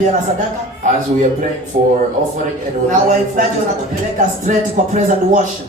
As we are praying for offering and na waimbaji wanatupeleka straight kwa praise and worship.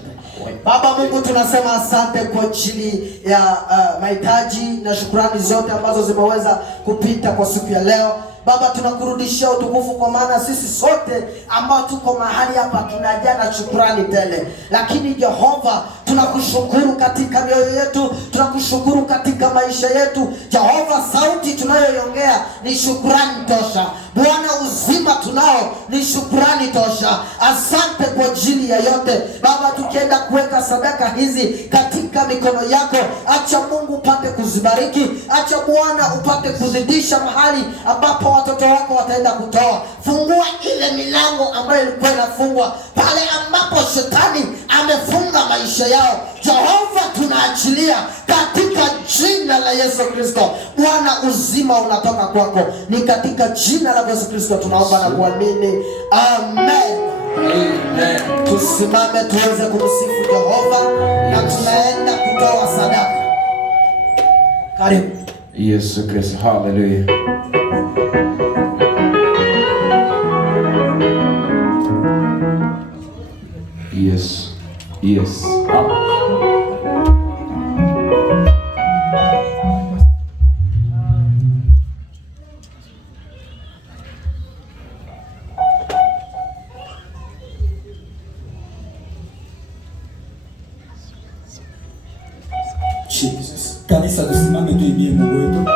Baba Mungu, tunasema asante kwa ajili ya mahitaji na shukrani zote ambazo zimeweza kupita kwa siku ya leo. Baba, tunakurudishia utukufu kwa maana sisi sote ambao tuko mahali hapa tunajaa na shukrani tele. Lakini Jehova, tunakushukuru katika mioyo yetu, tunakushukuru katika maisha yetu. Jehova, sauti tunayoiongea ni shukrani tosha. Bwana, uzima tunao ni shukrani tosha. Asante kwa ajili ya yote. Baba, tukienda kuweka sadaka hizi katika mikono yako, acha Mungu upate kuzibariki, acha Bwana upate kuzidisha mahali ambapo watoto wako wataenda kutoa. Fungua ile milango ambayo ilikuwa inafungwa, pale ambapo shetani amefunga maisha yao. Jehova, tunaachilia katika jina la Yesu Kristo. Bwana, uzima unatoka kwako. Ni katika jina la Yesu Kristo tunaomba na kuamini. Amen. Amen. Tusimame tuweze kumsifu Jehova na tunaenda kutoa sadaka. Karibu. Yesu Kristo. Hallelujah. Yes. Yes. Jesus. Kanisa, tusimame tuimbie Mungu wetu.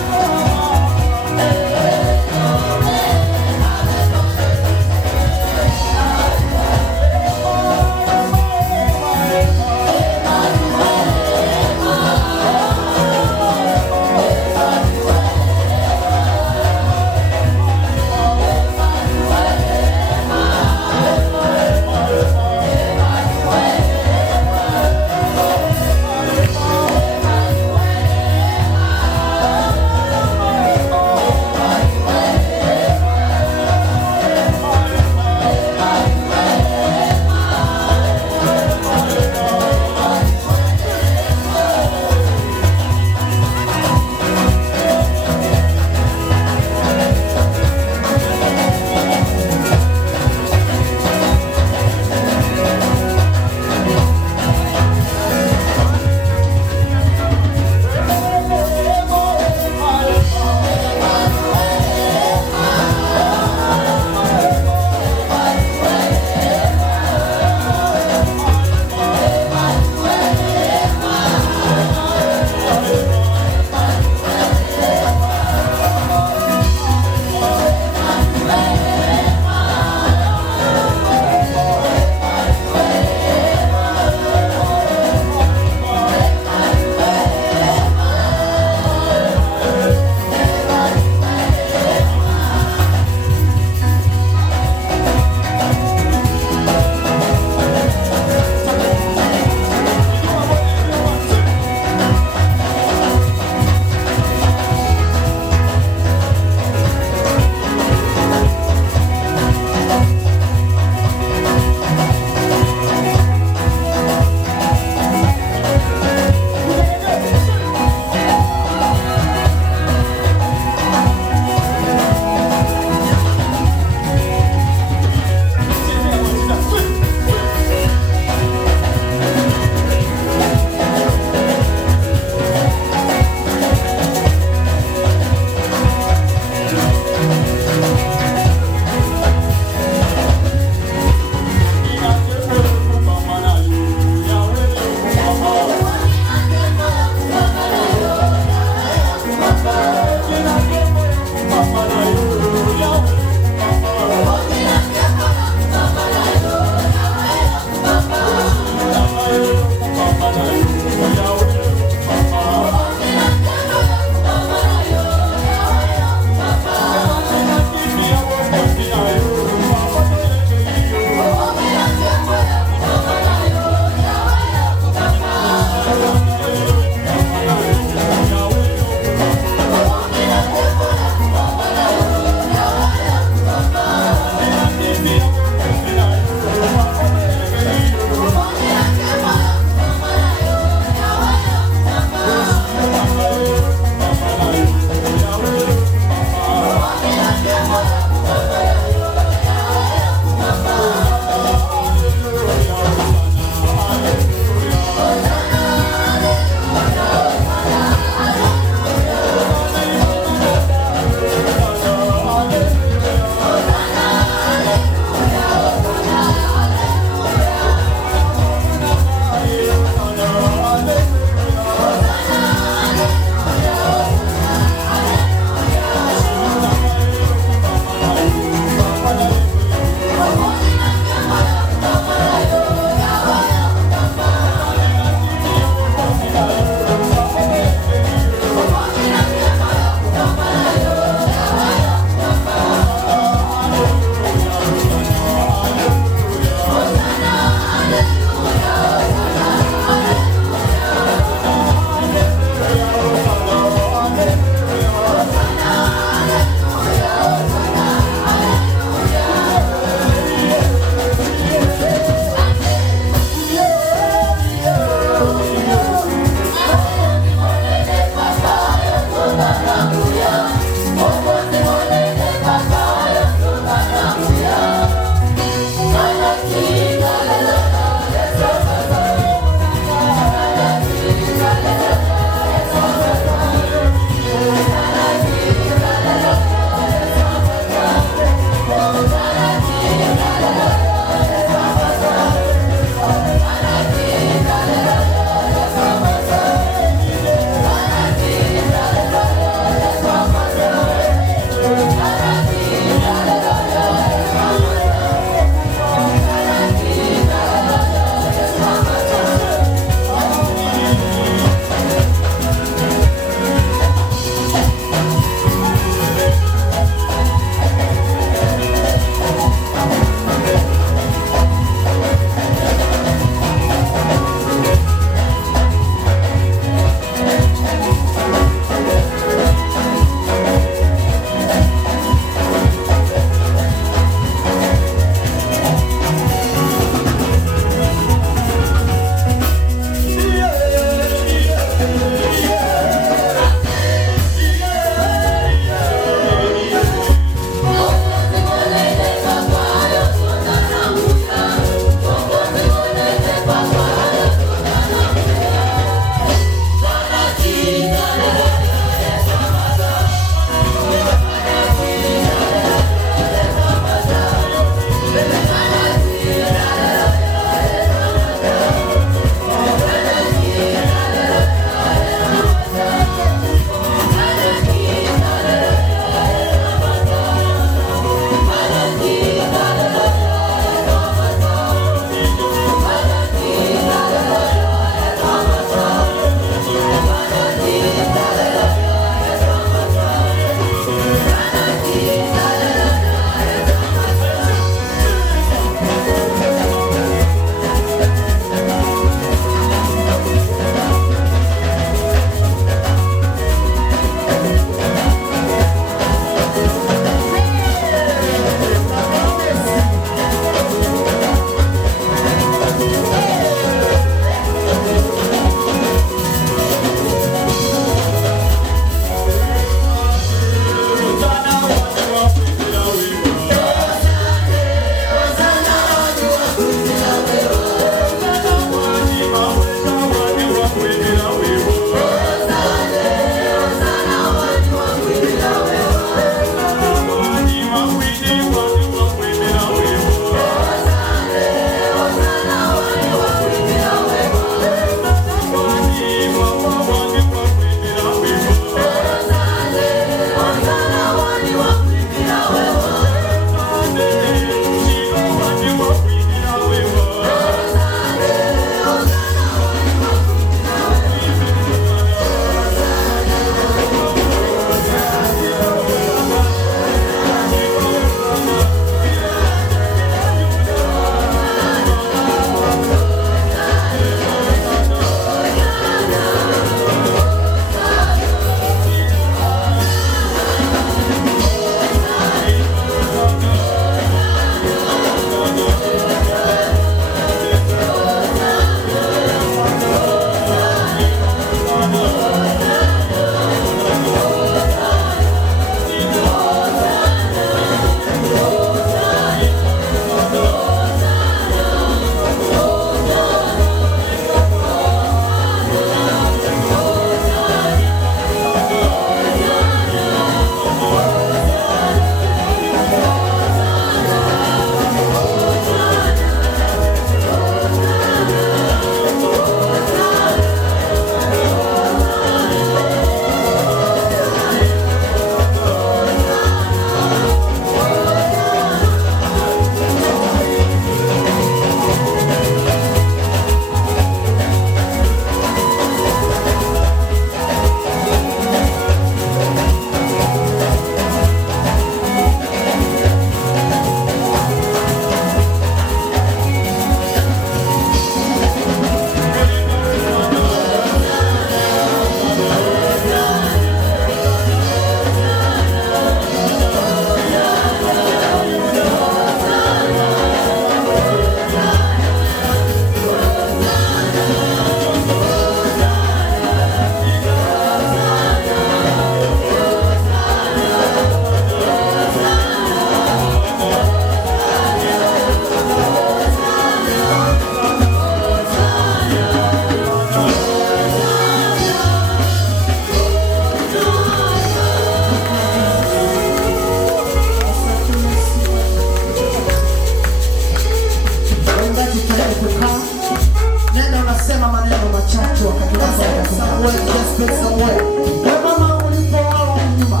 speak some way. Mama ulipoa nyuma.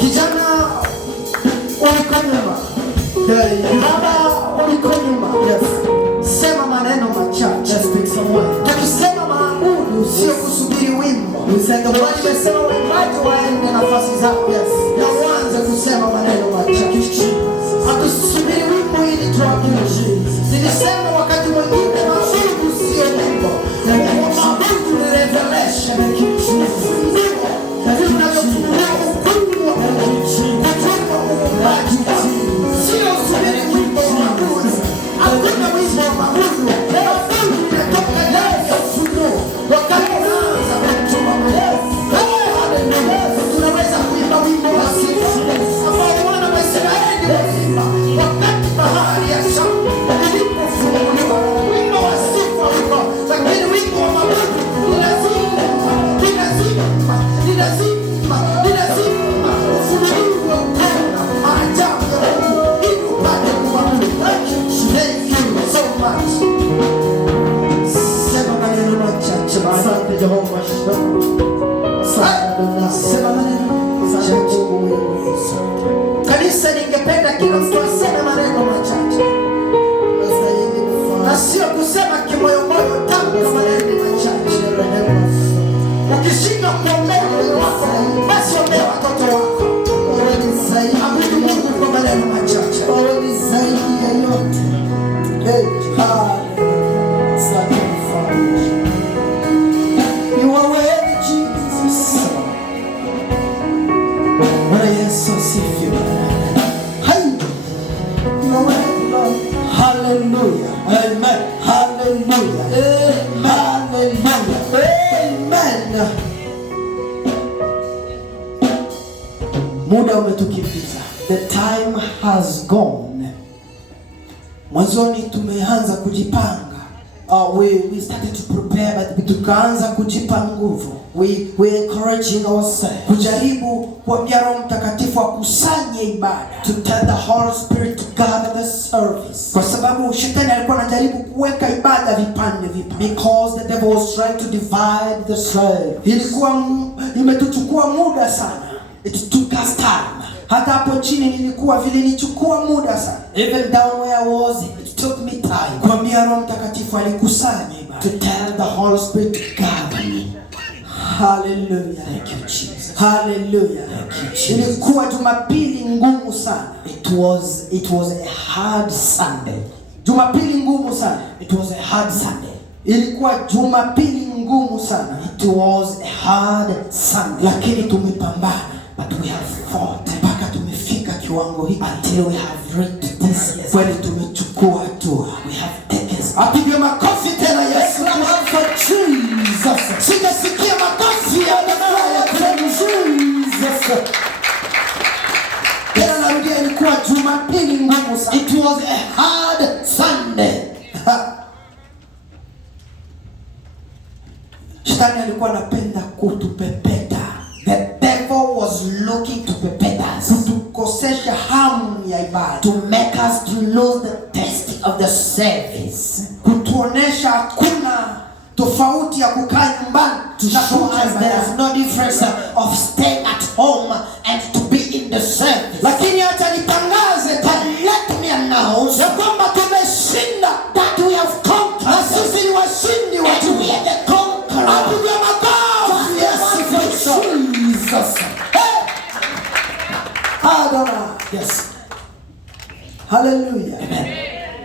Kijana uliko nyuma. Baba uliko nyuma. Yes. Sema maneno machache. Just speak some way. Tukisema maabudu sio kusubiri wimbo. Nimesema waimbaji waende nafasi zao. Yes. Na uanze kusema maneno machache. Hatusubiri wimbo ili tuabudu. Nilisema wakati mwingine maabudu sio wimbo. Maabudu ni revelation. Na vile unavyofunua ukungu wa Mungu. Kutoka uumbaji wako. Sio usubiri wimbo wa maabudu. Hakuna wimbo wa maabudu. Maabudu inatoka ndani ya ufunuo. Wakati unaanza kumtuma Mungu. Tunaweza kuimba wimbo wa sifa ambao wana wa Israeli waliimba wakati bahari ya Shamu ilipofunguliwa. Wimbo wa sifa uko, lakini wimbo wa maabudu ni lazima ufunuliwe upendo maajabu ya Mungu ili upate kuabudu. Thank you so much. Sema maneno machache. Asante Jehova. Sema maneno machache. Kanisa, ningependa kila mtu aseme maneno machache. Na sio kusema kimoyomoyo, tamka maneno machache. Ukishindwa kuombea moyo wako, basi ombea watoto wako. Abudu Mungu kwa maneno machache. Ni zaidi ya yote. You are worthy, Jesus. Bwana Yesu asifiwe. Hai. You are worthy, Lord. Hallelujah. Amen. Hallelujah. Amen. Hallelujah. Amen. Muda umetukimbiza. The time has gone. Mwanzoni tumeanza kujipanga. We started to prepare, but tukaanza kujipa nguvu. We encouraging ourselves. Kujaribu kuambia Roho Mtakatifu akusanye ibada. To tell the Holy Spirit to gather the service. Kwa sababu shetani alikuwa anajaribu kuweka ibada vipande. Because the devil was trying to divide the service. Ilikuwa imetuchukua muda sana. It took us time. Hata hapo chini nilikuwa vile nichukua muda sana. Even down where I was, it took me time. Kuambia Roho Mtakatifu alikusanya ibada. To tell the Holy Spirit to gather me. Hallelujah. Thank you, Jesus. Hallelujah. Thank you, Jesus. Ilikuwa Jumapili ngumu sana. It was a hard Sunday. Jumapili ngumu sana. It was a hard Sunday. Ilikuwa Jumapili ngumu sana. It was a hard Sunday. Lakini tumepambana. But we have fought. Mpaka tumefika kiwango hiki. Until we have reached this. Yes. Kweli tumechukua hatua. We have taken. Apige makofi tena Yesu. Clap for Jesus. Sijasikia makofi ya Jesus. Tena narudia, ilikuwa Jumapili ngumu sana. It was a hard Sunday. Shetani alikuwa anapenda kutupepeta. The devil was looking to pepeta us. Kutukosesha hamu ya ibada. To make us to lose the taste of the service. Kutuonesha hakuna tofauti ya kukaa nyumbani. To show us there is no difference of staying at home and to be in the service. Lakini hata nitangaze, let me announce ya kwamba tumeshinda. That we have conquered. Na sisi ni washindi wa dunia. We are the conquerors. Apige makofi. Yes, Jesus. Hey. Adonai. Yes. Hallelujah. Amen.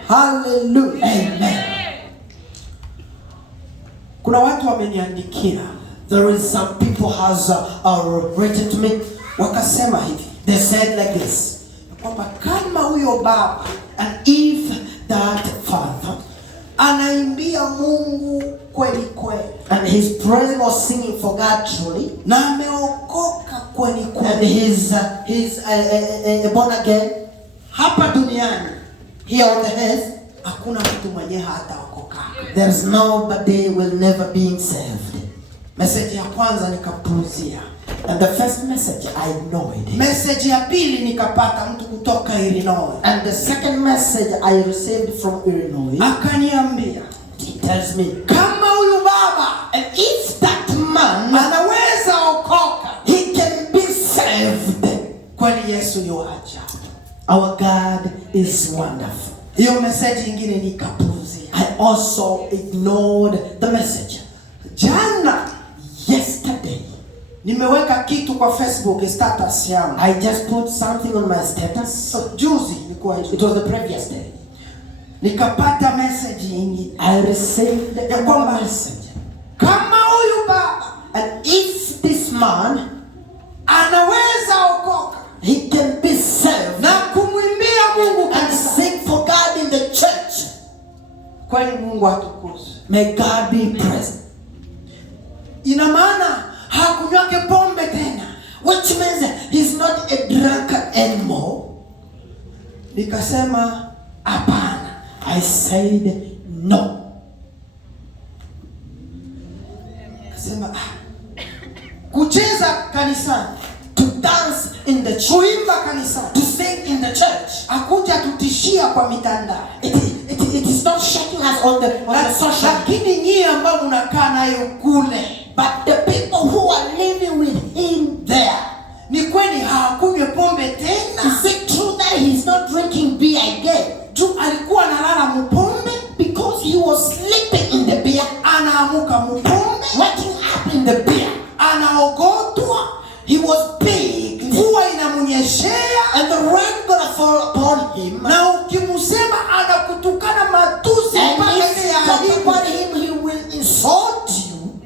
Hallelujah. Amen. Kuna watu wameniandikia. There is some people has written to me. Wakasema hivi. They said like this. Kwamba kama huyo baba, and if that father anaimbia Mungu kweli kweli, and he's praising or singing for God truly, na ameokoka kweli kweli, and he's born again hapa duniani, here on the earth, hakuna mtu mwenye hataokoka. There's nobody will never be saved. Message ya kwanza nikapuuzia. And the first message I ignored. Message ya pili nikapata mtu kutoka Illinois. And the second message I received from Illinois. Akaniambia, he tells me, kama huyu baba, and if that man Our God is wonderful. Hiyo message nyingine nikapuuzia. I also ignored the message. Yesterday, nimeweka kitu kwa Facebook status yangu. I just put something on my status. Juzi ilikuwa it was the previous day. Nikapata message nyingine. I received a message. Kama huyu baba, and if this man anaweza okoka, he can be saved na kumwimbia Mungu and sing for God in the church, kwani Mungu atukuzwe. May God be praised. Ina maana hakunywake pombe tena, which means he's not a drunkard anymore. Nikasema hapana. I said no. Kasema kucheza kanisani, to dance in the church, kuimba kanisani, to sing in the church, akuja tutishia kwa mitandao. It is not shaking us on the social. Lakini nyie ambao mnakaa nayo kule, but the people who are living with him there, ni kweli hakunywe pombe tena? Is it true that he's not drinking beer again? Tu alikuwa analala mpombe, because he was sleeping in the beer, anaamuka mpombe, waking up in the beer, anaogotwa, he was big, mvua inamunyeshea, and the rain gonna fall upon him, na ukimsema anakutukana matusi mpaka ile ya him, he will insult you.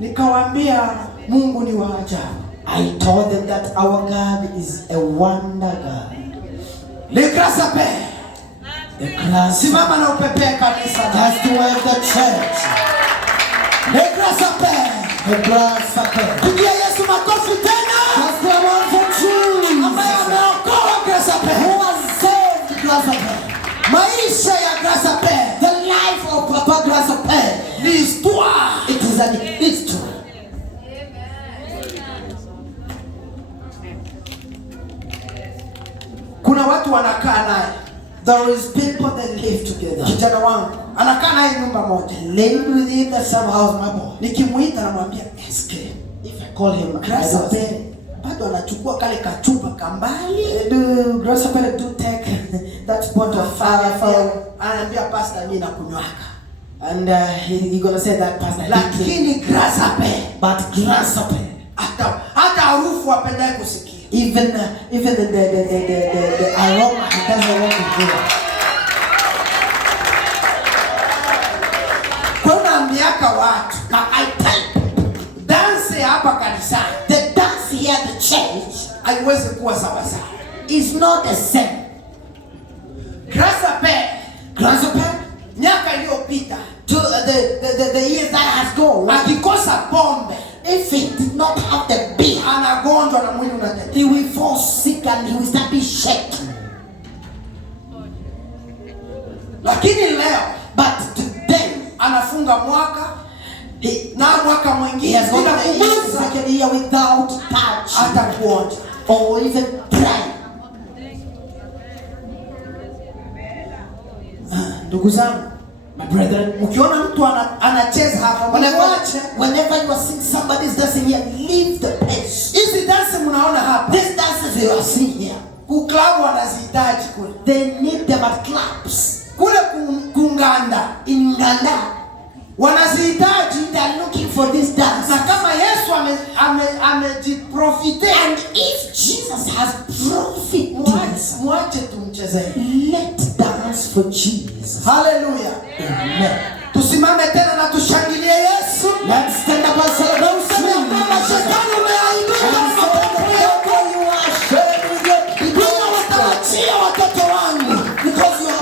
Nikawaambia Mungu ni wa ajabu. I told them that our God is a wonder God. Le grâce à paix. The class. Simama na upepea kanisa. That's the way of the church. Le grâce à paix. The class of paix. Pigia Yesu makofi tena. That's the one for truth. Ambaye ameokoa grâce à paix. Who has saved the class of paix. Maisha ya grâce à paix. The life of Papa Grace of paix. Ni histoire. It is an history. Kuna watu wanakaa naye. There is people that live together. Kijana wangu anakaa naye nyumba moja. Live with him the same house, my boy. Nikimuita namwambia SK. If I call him Grace of Grace, paix, bado anachukua kale kachupa kambali. do Grace of paix do take that pot of fire. Ananiambia pastor, mimi nakunywaka. And he gonna say that pastor. Lakini grâce à paix. But Grace of paix. Hata harufu apendaye kusikia. Even the aroma, he doesn't want to hear. Kuna miaka watu Now I tell dance hapa kanisani, the dance here at the church haiwezi kuwa sawa sawa. is not the same. Grâce à paix, Grace of paix, miaka iliyopita, to the years that has gone, akikosa pombe, if he did not have the beer, anagonjwa na mwili unatetemeka. he will fall sick and he will start be shaking. Lakini leo But today, anafunga mwaka na mwaka he mwingine has gone bila the kugusa second year without touch hata kuonja. or even try. Ndugu zangu, My brethren, ukiona mtu anacheza hapa, mwache. whenever you are seeing somebody's dancing here, leave the place. Hizi dance mnaona hapa, These dances you are seeing here, kuklabu wanazihitaji kule. they need them at clubs. Kule kunganda In Uganda, wanazihitaji. they are looking for this dance. Na kama Yesu amejiprofite, And if Jesus has profited, mwache tumchezee. let dance for Jesus. Haleluya. Amen. Tusimame tena na tushangilie Yesu. Let's stand up and celebrate. Useme kwamba shetani umeaibika na mapepo yako. Bila wataachia watoto wangu,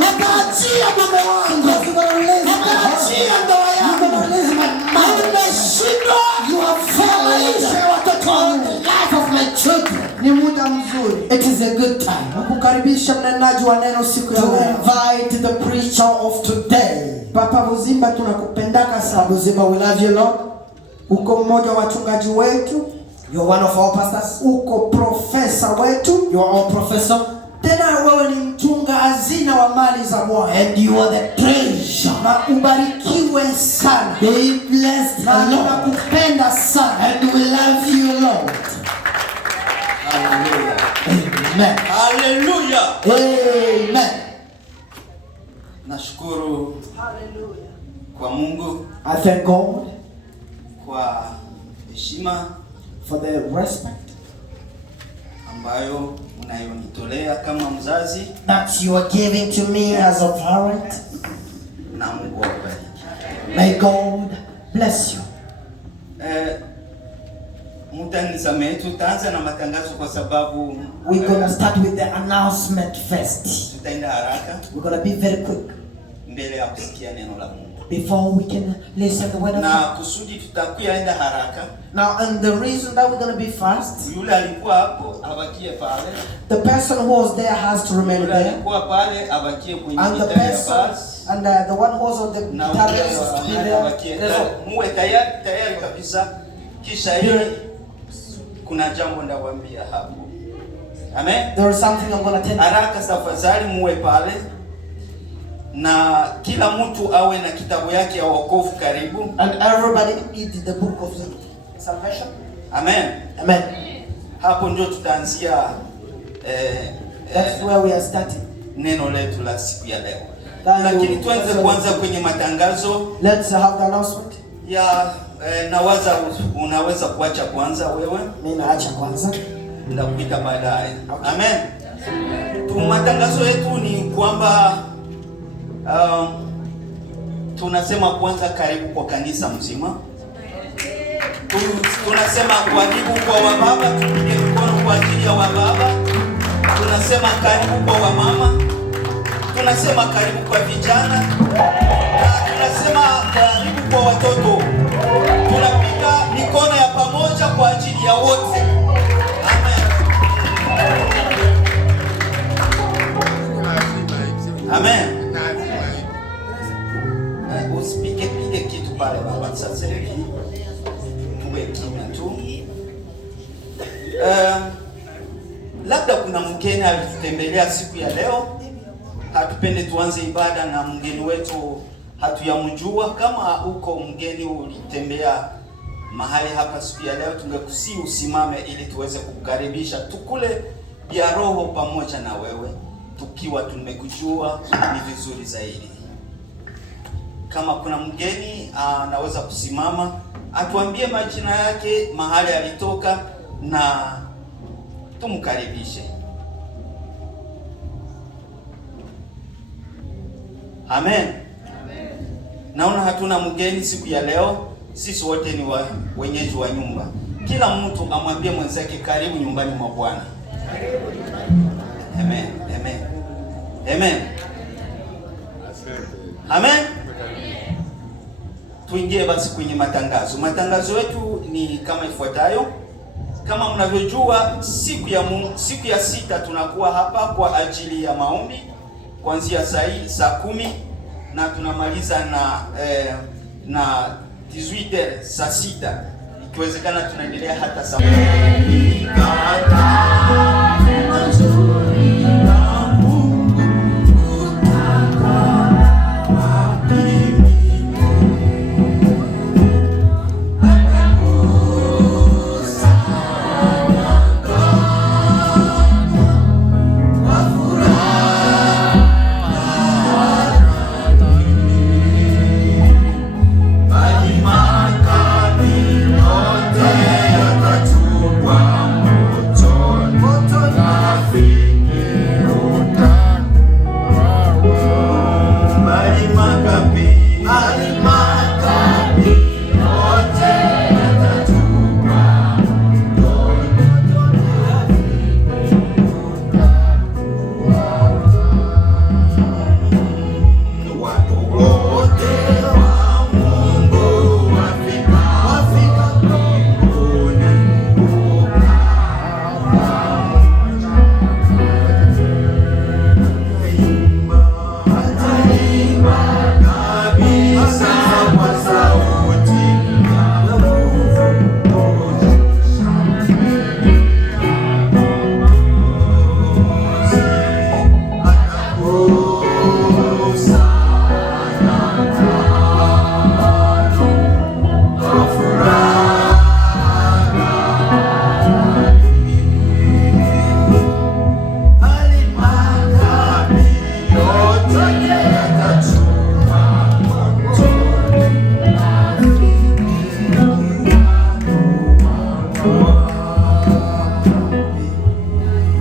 wataachia mume wangu, wataachia ndoa yangu. Umeshindwa maisha ya watoto wangu. Life of my children. Ni muda mzuri It is a good time kukaribisha mnenaji wa neno siku ya to leo. invite the preacher of today. Papa Buzimba, tunakupendaka sana. Buzimba, we love you, Lord. Uko mmoja wa wachungaji wetu, You're one of our pastors. uko profesa wetu. You're our professor. Tena wewe ni mchunga hazina wa mali za Bwana. And you are the treasure. Na ubarikiwe sana. Be blessed, Na Lord. tunakupenda sana. And we love you, Lord. Hallelujah. Amen. Hallelujah. Amen. Nashukuru kwa Mungu I thank God kwa heshima for the respect ambayo mnayonitolea kama mzazi, that you are giving to me as a parent. na Mungu awabariki. May God bless you. Mtanisamehe, tutaanza na matangazo kwa sababu We're gonna start with the announcement first. tutaenda haraka We're gonna be very quick mbele ya kusikia neno la Mungu. before we can listen to the word of Na God. kusudi tutakuyaenda haraka, Now, and the reason that we're gonna be fast, yule alikuwa hapo abakie pale, the person who was there has to remain yule there, alikuwa pale abakie kwenye and the kitanda ya person basi, and the one who was on the na tablet yule has to be wa abakie. there. Muwe tayari kabisa, kisha hili kuna jambo ndawaambia hapo. Amen. There is something I'm gonna tell you. Haraka tafadhali, muwe pale na kila mtu awe na kitabu yake ya wokovu karibu. And everybody needs the book of salvation. Amen. Amen. Hapo ndio tutaanzia That's where we are starting. neno letu la siku ya leo. Thank Lakini you. tuanze kwanza kwenye matangazo Let's have the announcement. ya nawaza unaweza kuacha kwanza wewe, Mimi naacha kwanza. ndakuita baadaye. Amen. Matangazo yetu ni kwamba tunasema kwanza karibu kwa kanisa mzima. Tunasema karibu kwa wababa, tupige mkono kwa ajili ya wababa. Tunasema karibu kwa wamama. Tunasema karibu kwa vijana. Na tunasema karibu kwa watoto. Tunapiga mikono ya pamoja kwa ajili ya wote. Amen. Usipige kitu pale baba, sasa hivi tuwe kimya tu. Labda kuna mgeni alitutembelea siku ya leo, hatupende tuanze ibada na mgeni wetu hatuyamjua. Kama uko mgeni ulitembea mahali hapa siku ya leo, tungekusihi usimame ili tuweze kukukaribisha, tukule ya roho pamoja na wewe. Tukiwa tumekujua ni vizuri zaidi. Kama kuna mgeni anaweza kusimama atuambie majina yake, mahali alitoka, na tumkaribishe. Amen. Naona hatuna mgeni siku ya leo, sisi wote ni wenyeji wa nyumba. Kila mtu amwambie mwenzake karibu nyumbani mwa Bwana. Amen. Amen. Amen. Amen. Tuingie basi kwenye matangazo. Matangazo yetu ni kama ifuatayo. Kama mnavyojua, siku ya sita tunakuwa hapa kwa ajili ya maombi kuanzia saa 10 na tunamaliza na 18 saa 6. Ikiwezekana tunaendelea hata saa Moto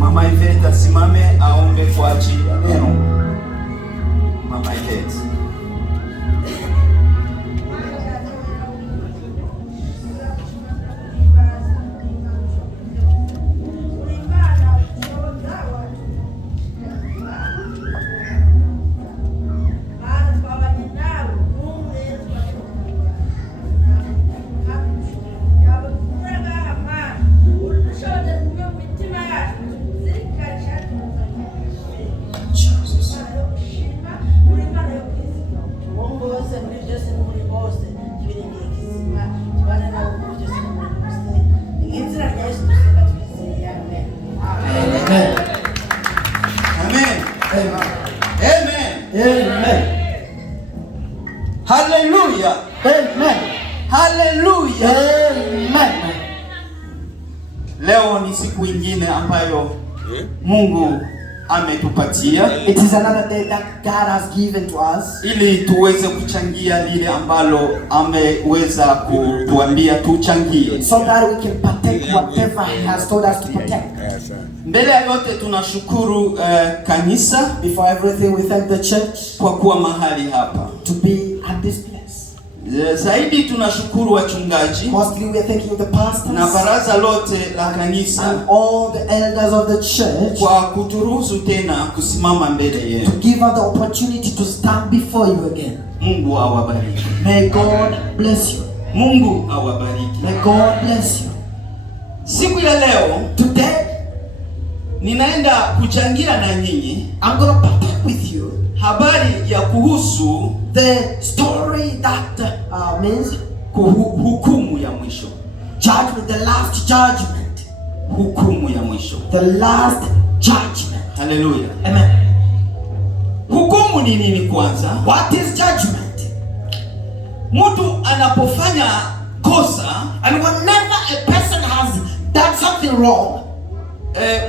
Mama Iveta simame aombe kwa ajili ya neno. Mama Iveta. Hallelujah. Amen. Hallelujah. Amen. Leo ni siku ingine ambayo Mungu ametupatia. It is another day that God has given to us. Ili tuweze kuchangia lile ambalo ameweza kutuambia tuchangie. So that we can protect whatever He has told us to protect. Mbele ya yote tunashukuru kanisa. Before everything, we thank the church kwa kuwa mahali hapa. To be at this place. Zaidi tunashukuru wachungaji. Mostly we are thanking the pastors. Na baraza lote la kanisa. And all the elders of the church. Kwa kuturuhusu tena kusimama mbele yenu. To give us the opportunity to stand before you again. Mungu awabariki. May God bless you. Mungu awabariki. May God bless you. Siku ya leo, today, ninaenda kuchangia na nyinyi. I'm going to partake with you. Habari ya kuhusu the story that means hukumu ya mwisho. Judgment, the last judgment. Hukumu ya mwisho. The last judgment. Hallelujah. Amen. Hukumu ni nini kwanza? What is judgment? Mtu anapofanya kosa, and whenever a person has done something wrong,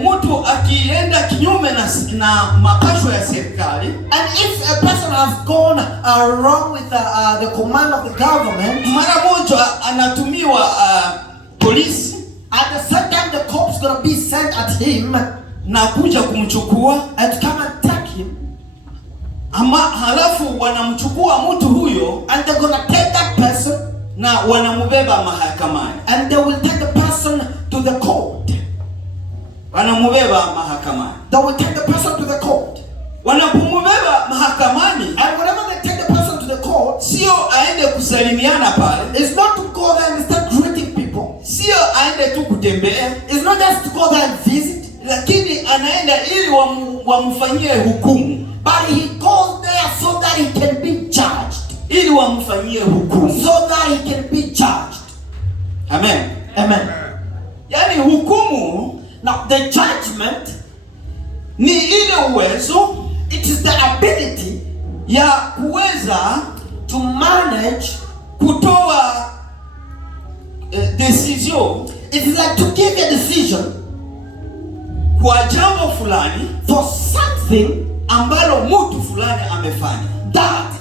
mtu akienda kinyume na mapasho ya serikali, and if a person has gone wrong with the command of the government, mara moja anatumiwa polisi. At the same time, the cops gonna be sent at him na kuja kumchukua and come and take him. Ama halafu wanamchukua mtu huyo, and they're gonna take that person na wanamubeba mahakamani, and they will take the person to the court. Wanamubeba mahakamani. They will take the person to the court. Wanapomubeba mahakamani, and whenever they take the person to the court, sio aende kusalimiana pale. It's not to go there and start greeting people. Sio aende tu kutembea. It's not just to go there and visit. Lakini anaenda ili wamfanyie hukumu. But he goes there so that he can be judged. Ili wamfanyie hukumu. So that he can be judged. Amen. Amen. Yani hukumu, now the judgment ni ile uwezo, it is the ability ya kuweza to manage, kutoa decision. It is like to give a decision kwa jambo fulani, for something ambalo mtu fulani amefanya, that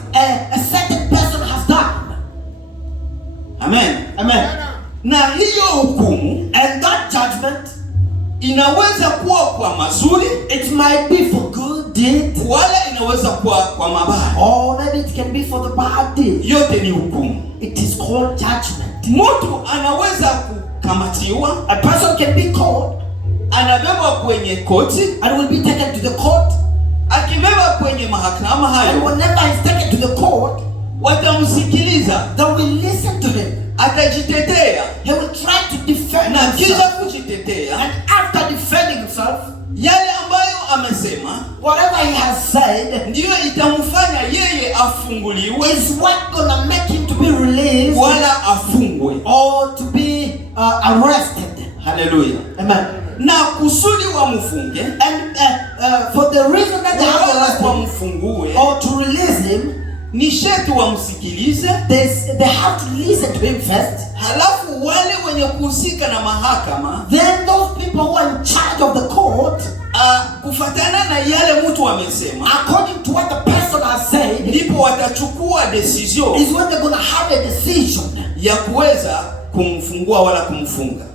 a certain person has done. Amen. Amen. Na hiyo hukumu, and that judgment, inaweza kuwa kwa mazuri, it might be for good deed, wala inaweza kuwa kwa mabaya, or maybe it can be for the bad deed. Yote ni hukumu. It is called judgment. Mtu anaweza kukamatiwa, a person can be called, anabebwa kwenye koti, and will be taken to the court. Akibeba kwenye mahakama hayo, and whenever he's taken to the court, watamsikiliza, they will listen to him. Atajitetea, he will try to defend na himself. kisha kujitetea, and after defending himself, yale ambayo amesema, whatever he has said, ndiyo itamfanya yeye afunguliwe, is what gonna make him to be released, wala afungwe, or to be arrested. Hallelujah. Amen. Na kusudi wamfunge, and for the reason that they have arrested him, wamfungue, or to release him, ni sharti wamsikilize. They have to listen to him first. Halafu wale wenye kuhusika na mahakama, then those people who are in charge of the court, kufatana na yale mtu amesema, according to what the person has said, ndipo watachukua decision, is when they're going to have a decision ya kuweza kumfungua wala kumfunga.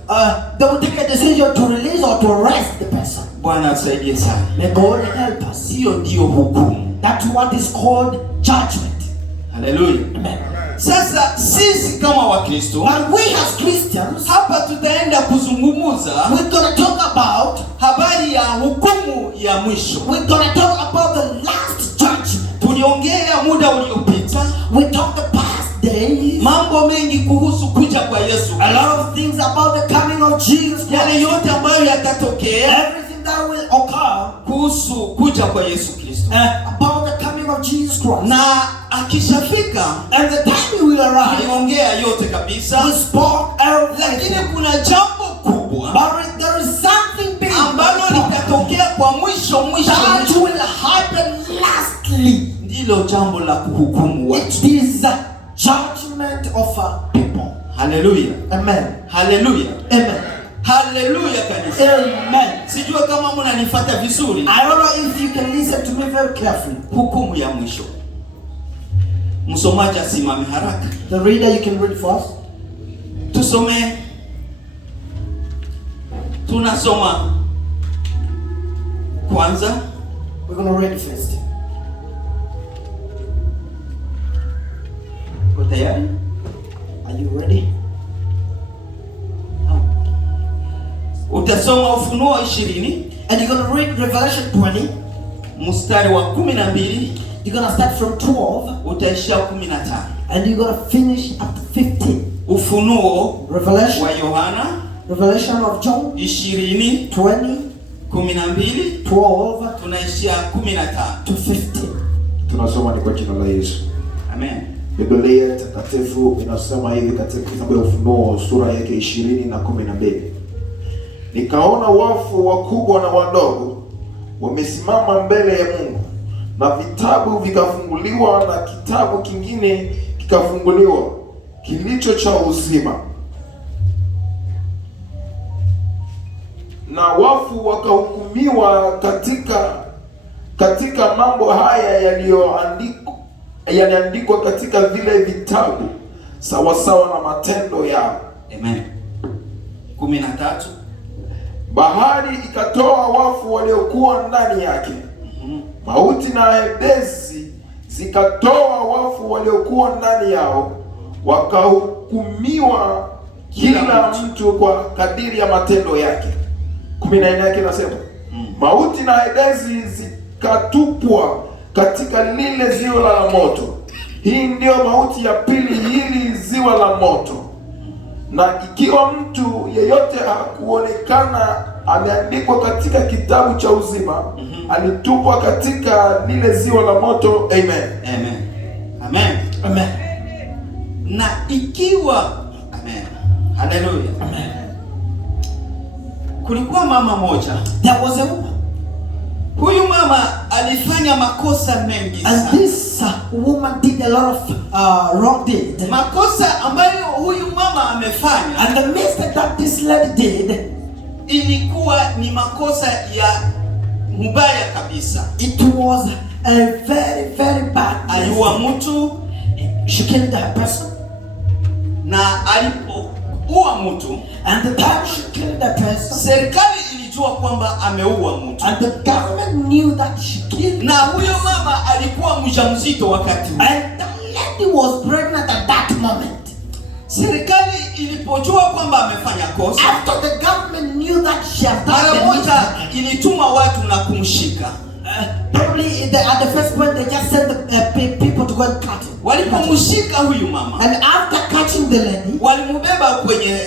They will take a decision to release or to arrest the person. Bwana asaidie sana. May God help us. Hiyo ndio hukumu. That's what is called judgment. Haleluya. Amen. Sasa sisi kama Wakristo, And we as Christians, hapa tutaenda kuzungumza we're going to talk about habari ya hukumu ya mwisho. We're going to talk about the last judgment. Tuliongea muda uliopita, We talked the past days, mambo mengi kuhusu kuja kwa Yesu. a lot of things about the coming of Jesus Christ. Yale yote ambayo yatatokea Everything that will occur kuhusu kuja kwa Yesu Kristo. about the coming of Jesus Christ. Na akishafika, And the time he will arrive, aliongea yote kabisa. we spoke Lakini everything. kuna jambo kubwa But there is something big ambalo litatokea kwa mwisho that will happen lastly. ndilo jambo la kuhukumu watu. It is a judgment of a people. Haleluya. Amen. Haleluya. Amen. Haleluya kanisa. Amen. Sijua kama mnanifuata vizuri. I don't know if you can listen to me very carefully. Hukumu ya mwisho. Msomaji asimame haraka. The reader, you can read first. Tusome. Tunasoma kwanza. We're going to read first. Uko tayari? Are you ready? Utasoma Ufunuo 20 And you're going to read Revelation 20. mstari wa 12 You're going to start from 12. utaishia 15. And you're going to finish at 15. Ufunuo Revelation. wa Yohana Revelation of John 20 20, 12 12 tunaishia 15. to 15. Tunasoma ni kwa jina la Yesu. Amen. Biblia takatifu inasema hivi katika kitabu ya Ufunuo sura yake 20 na 12. Nikaona wafu wakubwa na wadogo wamesimama mbele ya Mungu, na vitabu vikafunguliwa, na kitabu kingine kikafunguliwa, kilicho cha uzima. Na wafu wakahukumiwa katika mambo haya yaliandikwa katika vile vitabu sawasawa na matendo yao. Amen. 13. Bahari ikatoa wafu waliokuwa ndani yake. Mauti na Hadesi zikatoa wafu waliokuwa ndani yao, wakahukumiwa kila mtu kwa kadiri ya matendo yake. 14 yake inasema, mauti na Hadesi zikatupwa katika lile ziwa la moto. Hii ndio mauti ya pili, hili ziwa la moto. Na ikiwa mtu yeyote hakuonekana ameandikwa katika kitabu cha uzima, alitupwa katika lile ziwa la moto. Amen. Amen. Amen. Amen. Na ikiwa amen. Haleluya. Amen. Kulikuwa mama moja. There was a woman. Huyu mama alifanya makosa mengi sana. And this woman did a lot of wrong deeds. Makosa ambayo huyu mama amefanya And the mistake that this lady did, ilikuwa ni makosa ya mubaya kabisa. it was a very, very bad Aliua mistake. mtu, She killed that person. na alipoua mtu, And the time she killed that person, serikali ilijua kwamba ameua mtu. and the government knew that she killed. Na huyo mama alikuwa mjamzito wakati huo. And the lady was pregnant at that moment. Serikali ilipojua kwamba amefanya kosa, After the government knew that she had done mara the moja mistake, ilituma watu na kumshika. probably at the first point they just sent the people to go and cut him. Walipomshika huyu mama, And after catching the lady, walimubeba kwenye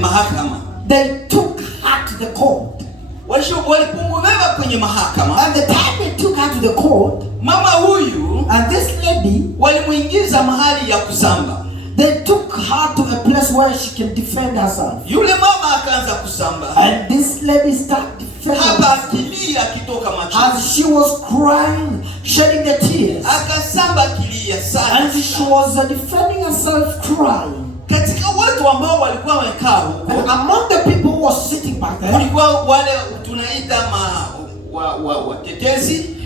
mahakama. they took her to the court. Walipomubeba kwenye mahakama, And the time they took her to the court, mama huyu and this lady, walimuingiza mahali ya kusamba. they took her to a place where she can defend herself. Yule mama akaanza kusamba, And this lady started defending hapa herself. akilia akitoka macho, As she was crying, shedding the tears, akasamba akilia sana. and she was defending herself, crying. Katika watu ambao walikuwa wamekaa huko, And among the people who was sitting back there, kulikuwa wale tunaita watetezi.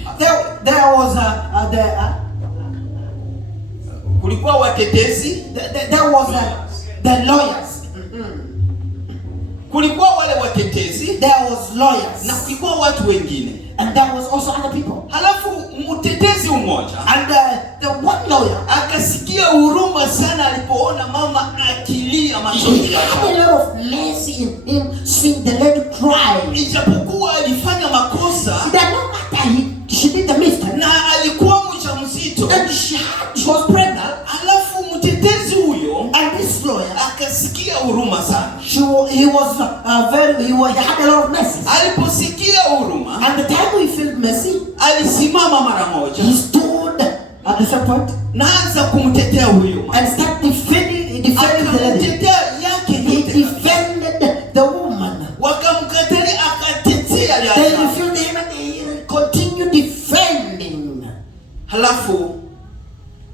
there was Kulikuwa watetezi, there was the lawyers. kulikuwa wale watetezi, there was lawyers, na kulikuwa watu wengine. and there was also other people. Halafu mtetezi mmoja, And the one lawyer, akasikia huruma sana alipoona mama akilia machozi he had a yake. lot of mercy in him seeing the lady cry. Ijapokuwa alifanya makosa That no matter she did the mistake, na alikuwa mjamzito, and she was pregnant, halafu mtetezi huyo and this lawyer, akasikia huruma sana. he had a lot of mercy. Aliposikia huruma, And the time we felt mercy, alisimama mara moja he stood at the same point naanza kumtetea huyo mama. and started defending the lady. Akamtetea yake He yote. defended the woman. Wakamkatalia, akatetea They yake. refused him and he continued defending. Halafu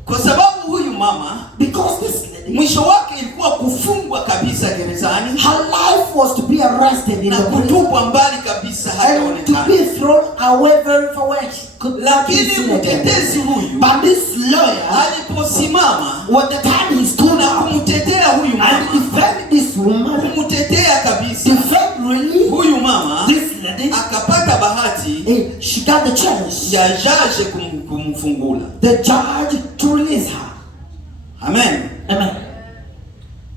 kwa sababu huyu mama Because this lady, mwisho wake ilikuwa kufungwa kabisa gerezani her life was to be arrested in na the prison kutupwa mbali kabisa and to hataonekana. be thrown away very far where she could not be Lakini seen again. mtetezi huyu But this lawyer, aliposimama when the time he stood na up kumtetea huyu and mama, defended this woman, kumtetea kabisa defend really huyu mama, this lady, akapata bahati she got the chance, ya jaje kumfungula. the judge to release her. Amen. Amen.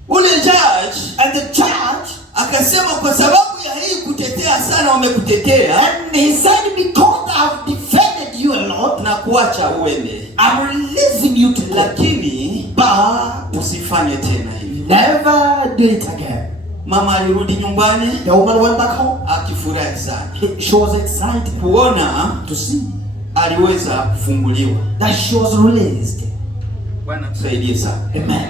Ule judge And the judge, akasema kwa sababu ya hii kutetea sana wamekutetea and he said, because I've defended you a lot, na kuacha uende, I'm releasing you to life. lakini But usifanye tena hivi. never do it again. Mama alirudi nyumbani The woman went back home. akifurahi sana She was excited kuona to see aliweza kufunguliwa. that she was released. Bwana tusaidie sana. Amen.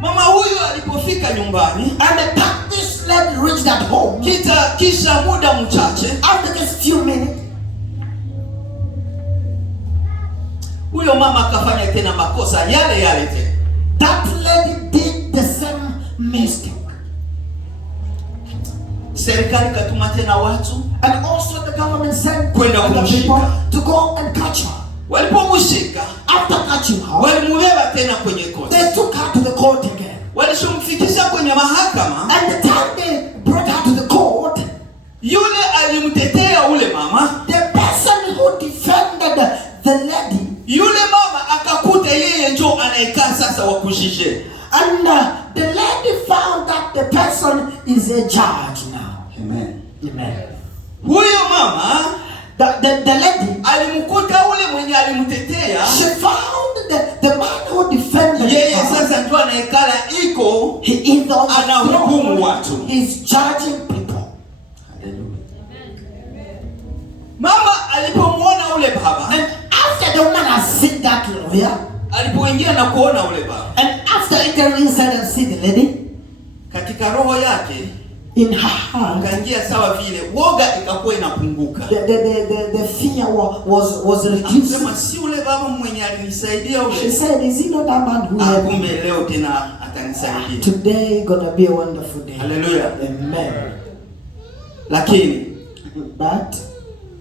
Mama huyu alipofika nyumbani, And the time this lady reached at home, kisha muda mchache, after just few minutes, huyo mama akafanya tena makosa yale yale tena. that lady did the same mistake. Serikali katuma tena watu And also the government sent Kwenda other kumshika. people to go and catch her. walipomshika, After catching her, walimubeba tena kwenye koti, they took her to the court again. walishomfikisha kwenye mahakama. And the time they brought her to the court, Yule alimtetea ule mama, the person who defended the lady, yule mama akakuta yeye ndio anayekaa sasa wa kujije. and the lady found that the person is a judge now. Amen. Amen. Huyo mama The lady, alimkuta ule mwenye alimtetea, she found the man who defended yeye her. sasa ndio anayekala iko He is on the anahukumu throne. watu. He's judging people. Mama alipomwona ule baba, And after the woman has seen that lawyer, alipoingia na kuona ule baba, and after entering inside and see the lady, katika roho yake in her heart, kaingia sawa vile woga ikakuwa inapunguka. the fear was reduced. Akasema si ule baba mwenye alinisaidia She ule, said, is he not that man who helped me? kumbe leo tena atanisaidia. Today gonna be a wonderful day. Haleluya. Amen. Lakini But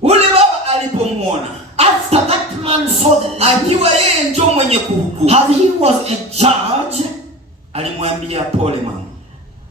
ule baba alipomwona after that man saw the lady, akiwa yeye ndio mwenye kuhukumu, as he was a judge, alimwambia pole mama,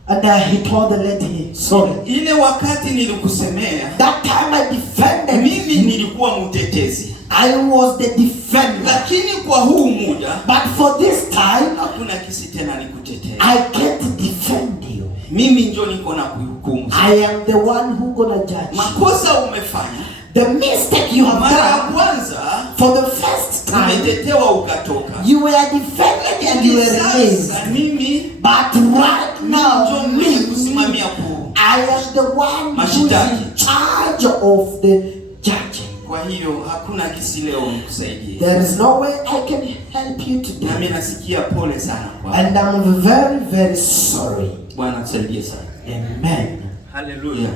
and he told the lady, sorry. ile wakati nilikusemea That time I defended mimi you. nilikuwa mtetezi, I was the defender. lakini kwa huu muda But for this time, hakuna kisi tena nikutetea. I can't defend you. Mimi ndio niko na kuhukumu. I am the one who gonna judge. Makosa umefanya, The mistake you have mara ya done, kwanza for the first time, umetetewa ukatoka, you were defended and you were released. sasa mimi But right ndio now, mwenye me, kusimamia kuu. I am the one who is Mashitaki. in charge of the judging. Kwa hiyo hakuna kisi leo nikusaidie. There is no way I can help you today. Nami nasikia pole sana kwa. And I'm very, very sorry. Bwana tusaidie sana. Amen. Haleluya.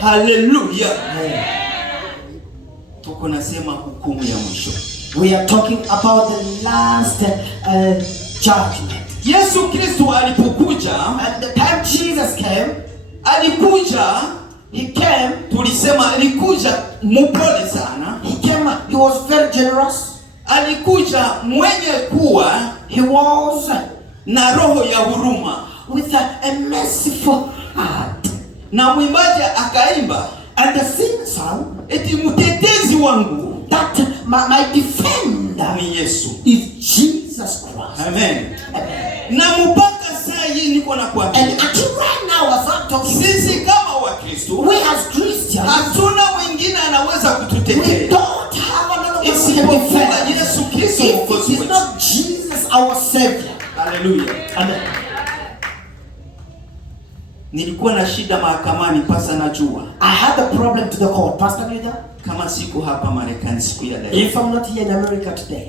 Haleluya. Amen. Tuko nasema hukumu ya mwisho. We are talking about the last judgment. Yesu Kristo alipokuja, And the time Jesus came, alikuja, he came, tulisema alikuja mpole sana. he was very generous. Alikuja mwenye kuwa He was na roho ya huruma. with a merciful heart. Na mwimbaji akaimba, And the sing song, eti mtetezi wangu that my defender ni Yesu. is Jesus Christ. Amen. Na mpaka saa hii niko na kuambia, And until right now, as I'm talking, sisi kama Wakristo, we as Christians, hatuna wengine anaweza we kututetea don't have another one who can isipokuwa defend. Yesu Kristo If mwokozi it is wetu. not Jesus our Savior. Haleluya. Amen. Nilikuwa na shida mahakamani, pasa najua. I had a problem to the court. Pastor Nida, Kama siku hapa Marekani siku ya leo. if I'm not here in America today,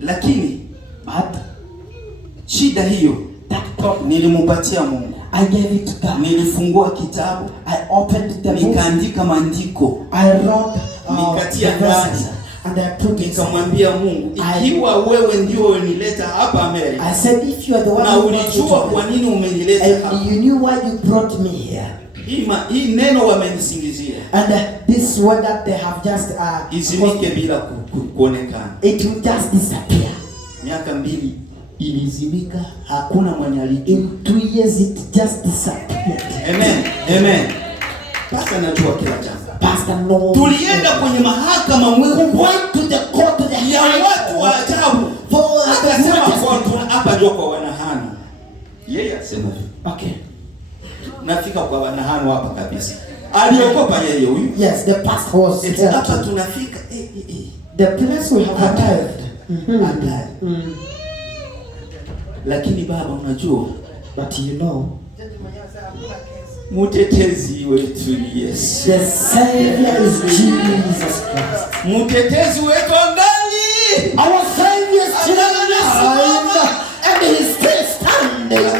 Lakini but shida hiyo that problem, nilimupatia Mungu. I gave it to God. Nilifungua kitabu, I opened the book. nikaandika maandiko, I wrote nikatia the verses, ndani. and I put it. Nikamwambia Mungu, ikiwa wewe ndio unileta hapa Amerika, I said, if you are the one na who brought me ulijua to kwa me, nini umenileta hapa, and you knew why you brought me here, hii neno wamenisingizia and this word that they have just izimike bila kuonekana. it will just disappear. Miaka 2 ilizimika, hakuna mwenye alijua. In 2 years it just disappeared. Amen. Amen. Pasa najua kila jambo. Pastor, no. Tulienda kwenye mahakama We mkubwa went to the court, to the ya high watu wa court. ajabu. For the Akasema greatest kwa people. hapa ndio kwa wanahanu. Yeye asema hivi. Okay. Nafika kwa wanahanu hapa kabisa. Aliogopa yeye huyu. Yes, the pastor was Eti scared. hapa tunafika The place we have arrived. hatari. Lakini baba, unajua, But you know, mtetezi wetu ni Yesu. the Savior is Jesus Christ. Mtetezi wetu angali. Our Savior is still alive, and He is still standing.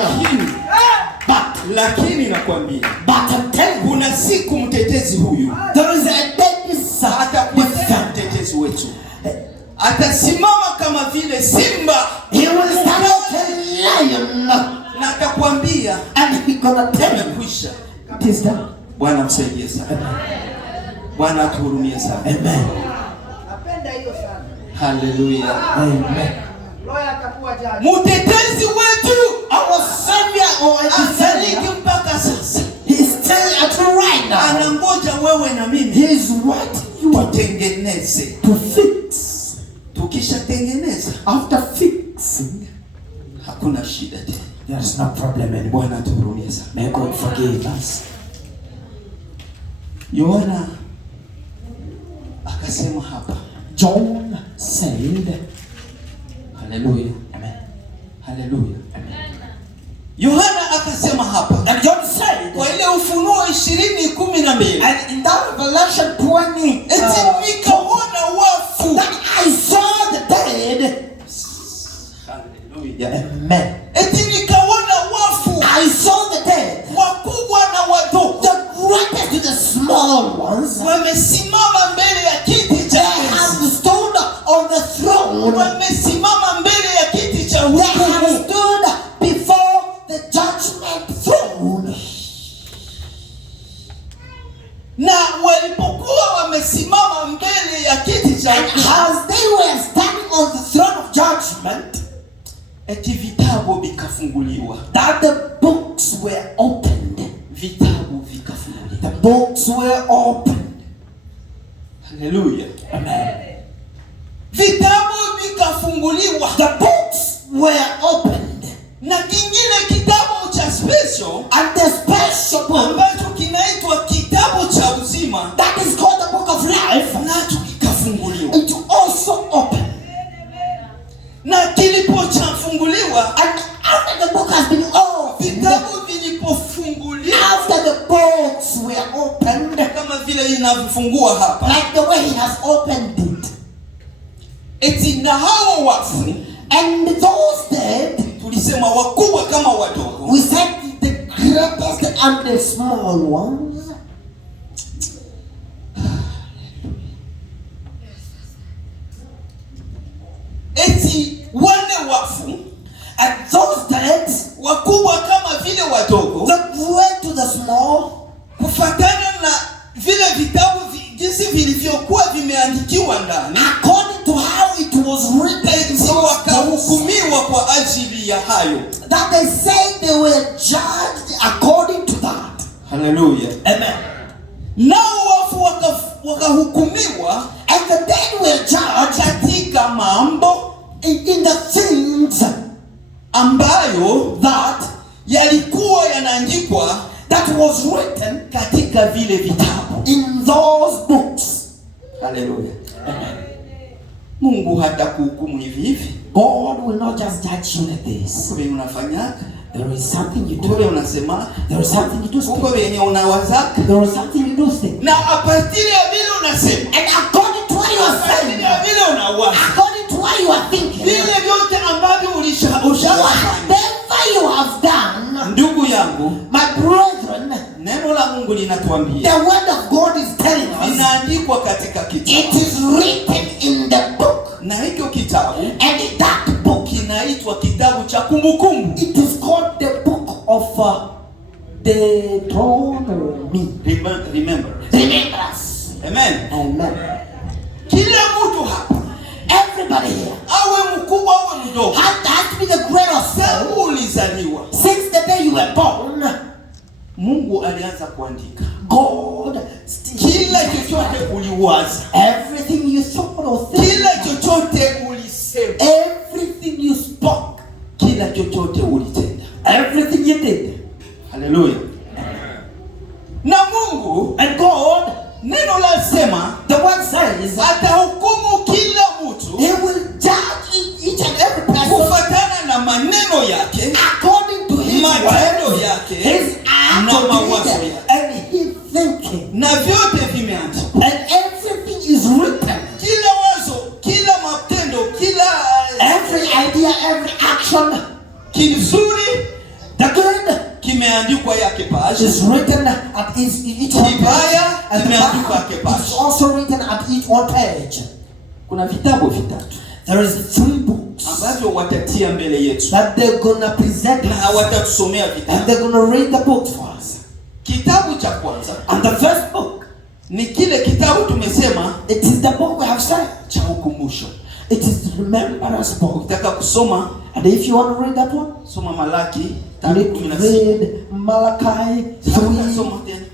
Lakini nakwambia, But I'm telling you, kuna siku mtetezi huyu there is a day atakuwa mtetezi wetu. Atasimama kama vile simba. He will stand out a lion, Na atakwambia and He gonna tell you, amekwisha. it is done. Bwana msaidie sana. Bwana atuhurumie sana. Amen. Napenda hiyo sana. Haleluya. Amen. Lawyer atakuwa jaji. Mtetezi wetu Our Savior, our afariki defender, mpaka sasa. He is still at right now. Anangoja wewe na mimi He is what you are tutengeneze. to fix. Tukishatengeneza After fixing, hakuna shida tena. there is no problem anymore. Bwana atuhurumie sana. May God forgive us. Yohana akasema hapa. John said, Haleluya. Amen. Haleluya. Yohana akasema hapa. And John said, Kwa ile Ufunuo 20:12. and in that Revelation 20, Eti nikaona wafu. that I saw the dead. Haleluya. Amen. Eti nikaona wafu. I saw the dead, Wakubwa na wadogo. the greatest to the small ones. Wamesimama mbele ya kiti They cha have enzi. stood on the throne. Wamesimama mbele ya kiti cha They have hukumu. stood before the judgment throne. Na walipokuwa wamesimama mbele ya kiti cha And hukumu, as they were standing on the throne of judgment, eti vitabu vikafunguliwa. that the books were opened. Vitabu vikafunguliwa. The books were opened. Haleluya. Amen. Vitabu vikafunguliwa. The books were opened. Na kingine kitabu cha special And the special book ambacho kinaitwa kitabu cha uzima that is called the book of life, nacho kikafunguliwa. it also opened. Na kilipochafunguliwa, And after the book has been opened, vitabu vilipofunguliwa, after the books were opened, kama vile inavyofungua hapa, like the way He has opened it, eti na hao wafu, and those dead, tulisema wakubwa kama wadogo, we said the greatest and the small ones, eti wale wafu and those dead, wakubwa kama vile wadogo, the great to the small, kufatana na vile vitabu jinsi vilivyokuwa vimeandikiwa ndani, according to how it was written in wakahukumiwa kwa ajili ya hayo. That they say they were judged according to that. Hallelujah. Amen. Nao wafu wakahukumiwa And the dead were judged katika mambo in the things ambayo that yalikuwa yanaandikwa that was written katika vile vitabu. in those books. Hallelujah. Mungu hata kuhukumu hivi hivi. God will not just judge you like this. Uko wenye unafanyaka, There is something you uko do. wenye unasema, There is something you do. uko wenye unawazaka. There is something you do. Na apatili ya vile unasema, And according to what you are apatili saying, ya vile unawaza, according to what you are thinking, vile vyote ambavyo ushafanya. whatever you have done, Ndugu yangu, my brethren, neno la Mungu linatuambia the word of God is telling us inaandikwa katika it kitabu. is written in the book. Na hicho kitabu And in that book, kinaitwa kitabu cha kumbukumbu. it is called the book of Deuteronomy. Remember. Remembrance. Amen. Amen. Kila mtu hapa, Everybody here awe mkubwa awe mdogo, has to be the great of tangu soul. ulizaliwa, Since the day you were born, Mungu alianza kuandika God still kila chochote uliwaza, everything you thought or kila think, chochote ulisema, everything you spoke, kila chochote ulitenda. everything you did. Haleluya. Na Mungu, And God, neno la sema, the word says, atahukumu kila mtu He will judge each and every person kufuatana na maneno yake, according to His matendo word, yake His na mawazo actions, yake, and His thinking. na vyote vimeandikwa. And everything is written. Kila wazo, kila matendo, kila Every idea, every action, kizuri the good kimeandikwa yake page, is written at each one page. kibaya And the kimeandikwa bad yake page. is also written at each one page. Kuna vitabu vitatu There is 3 books ambavyo watatia mbele yetu that they're gonna present na us, watatusomea and vitabu. they're gonna read the books for us. Kitabu cha kwanza And the first book, ni kile kitabu tumesema it is the book we have said. cha ukumbusho. It is the remembrance book. Ukitaka kusoma, And if you want to read that one, soma Malaki you need to 3:16. read Malachi 3. Soma tena.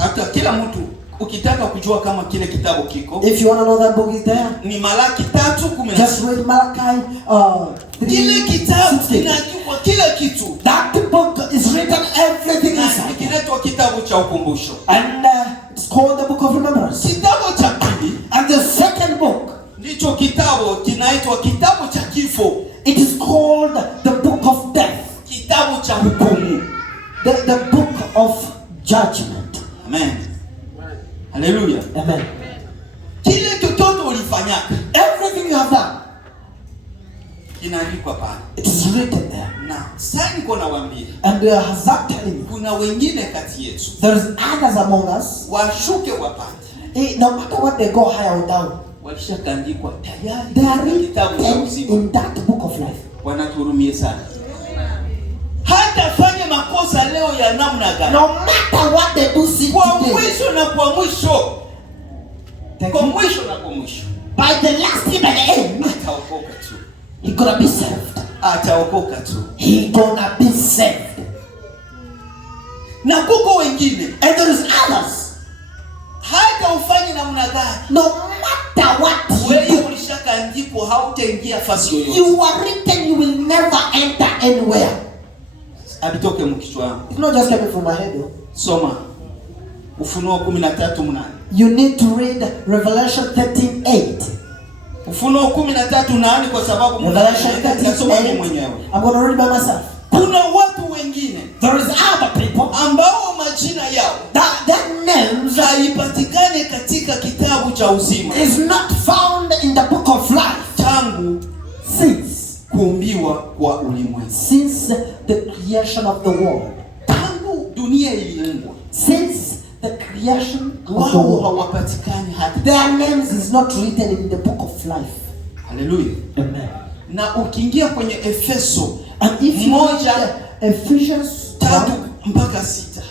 Hata kila mtu ukitaka kujua kama kile kitabu kiko, If you want to know that book is there, ni Malaki 3:16. just read Malachi 3. Kile kitabu kinaandikwa kila kitu. That book is written everything Na inside. kinaitwa kitabu cha ukumbusho. And it's called the book of remembrance. Kitabu cha pili And the second book, ndicho kitabu kinaitwa kitabu cha kifo, it is called the book of death. kitabu cha hukumu. The book of judgment. Amen. Haleluya. Amen. Kile chochote ulifanyaka Everything you have done, kinaandikwa pale. it is written there. Na sasa niko nawaambia, And I'm telling you, kuna wengine kati yetu there is others among us, washuke wapande, no matter what they go higher or down, walishakaandikwa tayari they are katika kitabu cha written uzima. in that book of life. Wanatuhurumie sana. Hata fanye makosa leo ya namna gani, No matter what they do, see kwa today, mwisho na kwa mwisho, thank kwa you. mwisho na kwa mwisho, By the last day, by the end, ataokoka tu, he gonna be saved. ataokoka tu. He gonna be saved. Na kuko wengine And there is others. hata ufanye namna gani, No matter what wewe you do, ulishakaandikwa, hautaingia fasi yoyote. you are written, you will never enter anywhere. Abitoke mkichwa wangu. It's not just coming from my head though. Soma Ufunuo 13:8. You need to read Revelation 13:8. Ufunuo 13:8 kwa sababu Revelation nasoma mimi 13:8. mwenyewe. I'm going to read by myself. Kuna watu wengine There is other people ambao majina yao that their names haipatikane katika kitabu cha uzima is not found in the book of life tangu since kuumbiwa kwa ulimwengu, the creation of the world. tangu dunia iliumbwa, Since the creation of the wao world, hawapatikani hata. their names is not written in the book of life. Haleluya. Amen. Na ukiingia kwenye Efeso And if you Moja, read Ephesians 3 mpaka 6,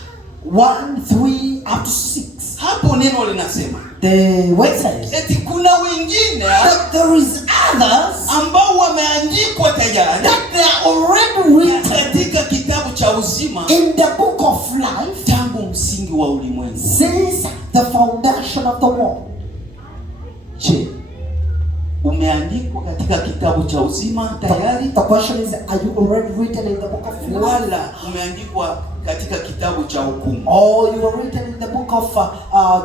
1, 3 up to 6, Hapo neno linasema The word says eti kuna wengine that there is others ambao wameandikwa tayari that they are already written katika kitabu cha uzima in the book of life tangu msingi wa ulimwengu. since the foundation of the world. Je, umeandikwa katika kitabu cha uzima tayari? The question is, are you already written in the book of life? Wala umeandikwa katika kitabu cha hukumu? Or you are written in the book of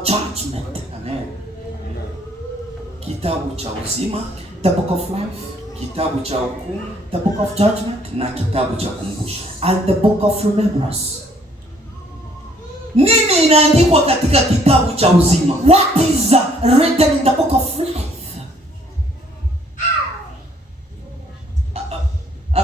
judgment? Amen. Kitabu cha uzima, The book of life, kitabu cha hukumu the book of judgment, na kitabu cha kumbusho. and the book of remembrance. Nini inaandikwa katika kitabu cha uzima? What is written in the book of life?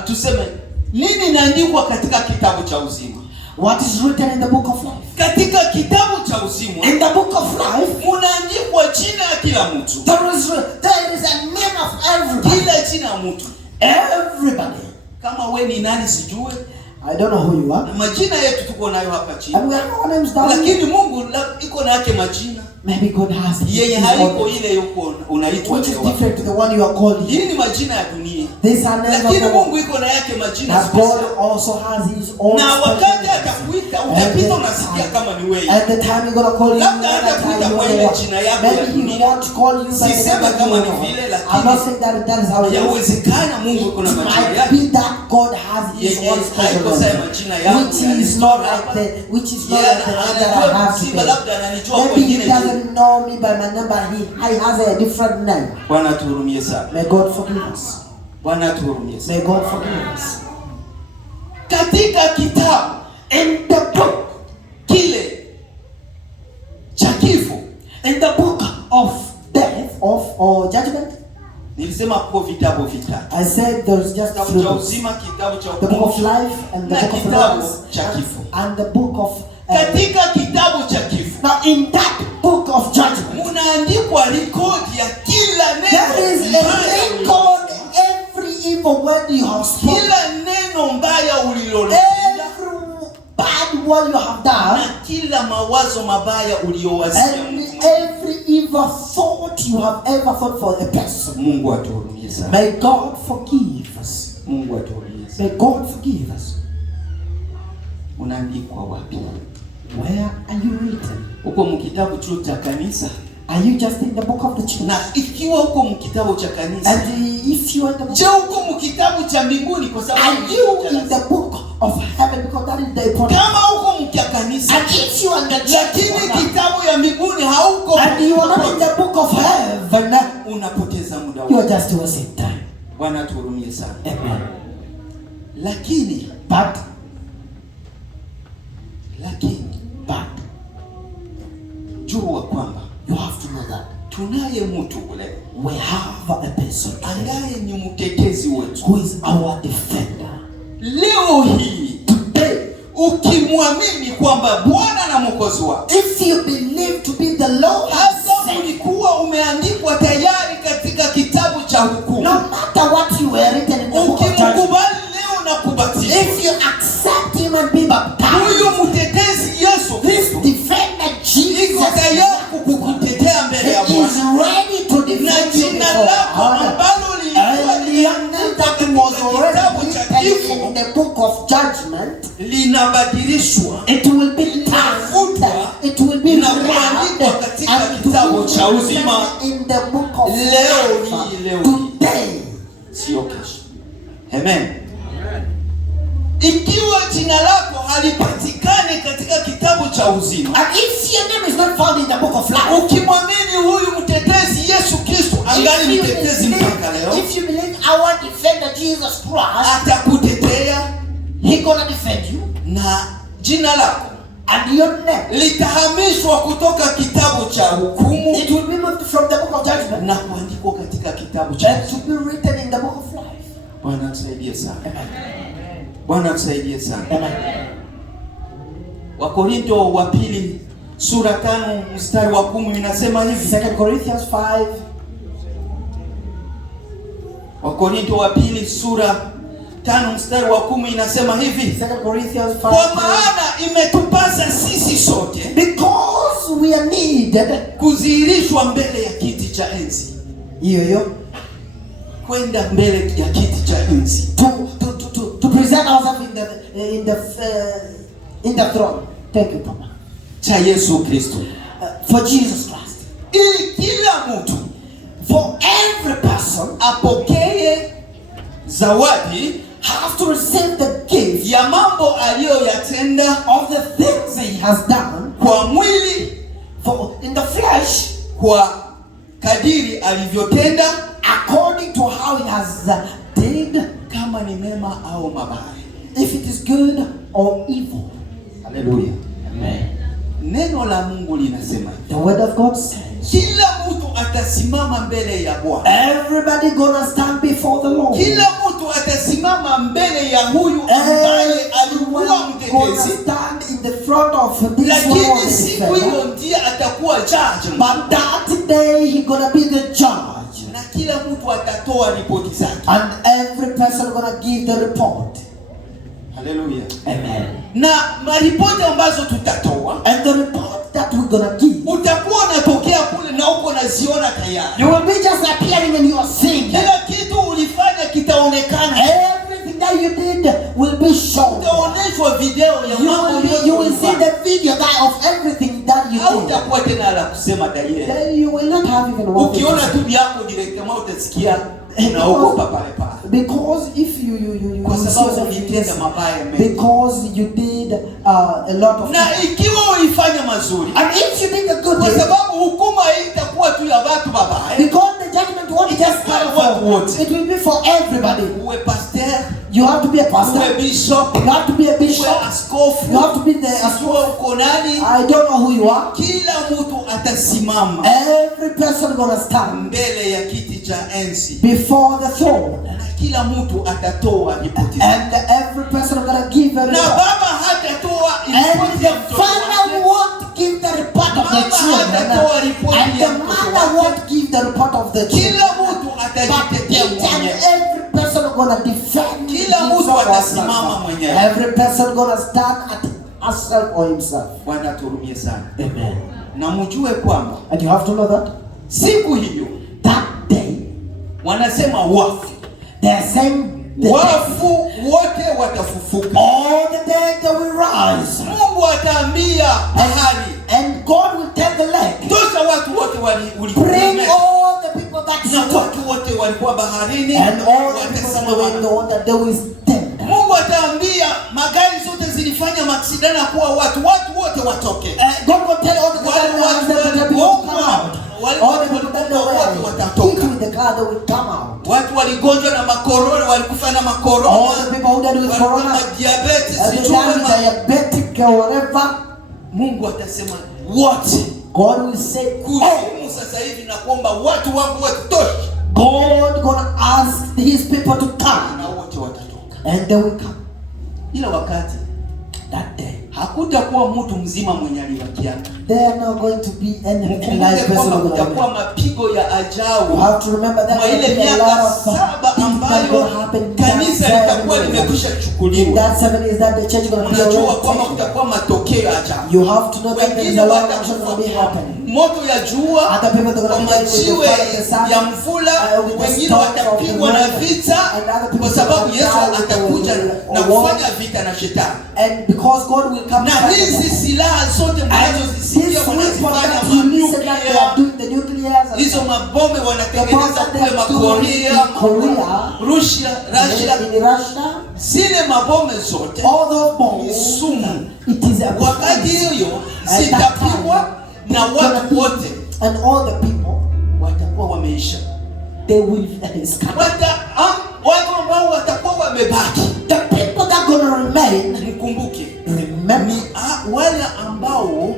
Tuseme nini inaandikwa katika kitabu cha uzima? What is written in the book of life? Katika kitabu cha uzima In the book of life, munaandikwa jina ya kila mtu. there is a name of everybody. Kila jina ya mtu. Everybody. Kama we ni nani sijue. I don't know who you are. Na majina yetu tuko nayo hapa chini. And we have our names down here. Lakini Mungu iko na yake majina. Maybe God has Yeye his haiko own, ile yuko unaitwa which is leo. different to the one you are called. Hii ni majina ya dunia. These are names of Lakini the Mungu world. iko na yake majina But God special. also has his own Na wakati special atakuita utapita unasikia kama ni wewe. names. At the time you're gonna call you, Labda at the time hatakuita you kwa are ile the jina one. yako ya Maybe he dunia. won't call you by the Sisemi name kama you ni know. vile, I'm not saying that is how it is. Yawezekana Mungu iko na It majina might yake. be that God has his Yenye own special haiko sawa name, majina yangu which is not like the one that I have Simba labda today. ananijua kwa Maybe he jina hili. doesn't know me by my number. He has a different name. Bwana tuhurumie sana. May God forgive us. Bwana tuhurumie sana. May God forgive us. Katika kitabu In the book, kile cha kifo, in the book of death or judgment, nilisema kwa vitabu vitatu. I said there's just Kitabu three cha books: uzima, kitabu cha the book of hukumu life and the na book of kitabu life cha kifo. and the book of. Katika kitabu cha kifo Now, in that book of judgment, munaandikwa rekodi ya kila there is neno a mbaya record every evil word you have spoken, kila neno mbaya ulilolitenda every bad word you have na done, kila mawazo mabaya uliyowazia and mtu. every evil thought you have ever thought for a person. Mungu atuhurumie sana. May God forgive us. Mungu atuhurumie sana. May God forgive us. Unaandikwa wapi? Where are you written? Uko mkitabu chuo cha kanisa? Are you just in the book of the church? Na ikiwa uko mkitabu cha kanisa, And if you are in the book, je, uko mkitabu cha mbinguni? Kwa sababu are you in the book of heaven? Because that is the important. kama uko mkia kanisa And if you are in the lakini church, kitabu ya mbinguni hauko, and you are not in the book of heaven, unapoteza muda you wako. are just wasting time. Bwana tuhurumie sana. Amen. Lakini But jua kwamba you have to know that tunaye mtu ule we have a person ambaye ni mtetezi wetu. who is our defender. Leo hii Today, ukimwamini kwamba Bwana na Mwokozi wako, if you believe to be the Lord, hata ulikuwa umeandikwa tayari katika kitabu cha hukumu, no matter what you were written in the book of judgment, ukimkubali leo na kubatizwa, if you accept him and be baptized, huyu mtetezi Yesu this Kristo defender iko Jesus tayari kukutetea mbele ya is Bwana. ready to Na defend you jina before lako God. ambalo lilikuwa And your name limeandikwa that was katika already kitabu cha written kifo in the book of judgment, linabadilishwa it will be turned, it will be Na wrapped, kuandikwa katika and it kitabu will cha be uzima. written in the book of Leo life hii, leo hii. today. Sio kesho. Amen. Ikiwa jina lako halipatikani katika kitabu cha uzima, And if your name is not found in the book of life, ukimwamini huyu mtetezi Yesu Kristo, angali mtetezi mpaka leo, if you believe our defender Jesus Christ, atakutetea he gonna defend you, na jina lako and your name, litahamishwa kutoka kitabu cha hukumu it will be moved from the book of judgment na kuandikwa katika kitabu cha and to be written in the book of life. Bwana tusaidie sana. Amen. Bwana tusaidie sana. Amen. Wakorinto wa pili sura 5 mstari wa 10 inasema hivi. 2 Corinthians 5. Wakorinto wa pili sura 5 mstari wa 10 inasema hivi. 2 Corinthians 5. Kwa maana imetupasa sisi sote Because Because we are needed. Kudhihirishwa mbele ya kiti cha enzi. Hiyo. Kwenda mbele ya kiti cha enzi. To present ourselves in the throne. Thank you, Papa. Cha Yesu Kristo. For Jesus Christ. Ili kila mtu, for every person, apokee zawadi, have to receive the gift ya mambo aliyoyatenda, of the things he has done kwa mwili, for in the flesh, kwa kadiri alivyotenda, according to how he has did, kama ni mema au mabaya, if it is good or evil. Hallelujah. Amen. Neno la Mungu linasema, the word of God says, kila mtu atasimama mbele ya Bwana. Everybody gonna stand before the Lord. Kila mtu atasimama mbele ya huyu ambaye alikuwa mtetezi, stand in the front of this lakini siku hiyo ndiye atakuwa judge. But that day he gonna be the judge. Na kila mtu atatoa ripoti zake. And every person gonna give the report. Hallelujah. Amen. Na maripoti ambazo tutatoa, and the report that we're gonna give, utakuwa unatokea kule na uko unaziona tayari. You will be just appearing and you are seeing. Kila kitu ulifanya kitaonekana. Everything that you did will be shown. Utaonyeshwa video ya mambo yote. You will see the video of everything that you au did. utakuwa tena la kusema daye. Then you will not have even one. Ukiona tu yako direct kama utasikia unaogopa pale pale. Because if you kwa sababu ulitenda mabaya mengi. Because you did a lot of. Na ikiwa ulifanya mazuri, and if you did a good kwa thing, sababu hukumu itakuwa tu ya watu babaya. Because the judgment won't just for it will be for everybody. Uwe pastor, you have to be a pastor. Uwe bishop, you have to be a bishop. Uwe askofu, you have to be the askofu. Uko nani? I don't know who you are. Kila mtu atasimama. Every person gonna stand mbele ya kiti cha enzi. Before the throne. Na kila mtu atatoa ripoti. And every person gonna give a report. Na baba hatatoa ripoti ya mtoto wake. And the father won't give the report of the children. And the mother won't give the report of the children. Kila mtu atajitetea mwenyewe. Every person gonna defend. Kila mtu atasimama mwenyewe. Every person gonna stand at herself or himself. Bwana turumie sana. Amen. Na mjue kwamba, and you have to know that siku hiyo, that day, wanasema wafu, they are saying wafu wote watafufuka. All the dead they will rise. Mungu ataambia bahari, and God will tell the lake, tosha watu wote bring all the people that na watu wote walikuwa baharini, and all the people in the water they will stand. Mungu ataambia magari zote zilifanya maksidana kuwa watu wote watoke. God will tell all the people that come out. All the people that watatoka. With the car they will come out. Watu waligonjwa na makorona, walikufa na makorona. All the people who died with corona, diabetes, diabetic or whatever. Mungu atasema wote. God will say, kuhumu sasa hivi na kuomba watu wangu watoshe. God gonna ask his people to come. Na wote watatoka. And they will come. Ila wakati that day, hakutakuwa mtu mzima mwenye alibakia. There are not going to be any live person. Kutakuwa mapigo ya ajabu. You have to remember that ile miaka 7 ambayo kanisa litakuwa limekwisha chukuliwa. That 7 is that the church going to be unajua kwamba kutakuwa matokeo ya ajabu. You have to know that there is a lot of action going to be happening. Moto ya jua, kwa majiwe ya mvula, wengine watapigwa na vita kwa sababu Yesu atakuja na kufanya vita na shetani. And because God will come, na hizi silaha zote mnazozisikia wanazifanya nuclear, hizo mabombe wanatengeneza kule Korea, Russia, zile mabombe zote ni sumu. Wakati hiyo zitapigwa na watu wote, and all the people watakuwa wameisha. They will escape. Watu ambao watakuwa wamebaki, the people that gonna remain, mkumbuke, remember, ni wale ambao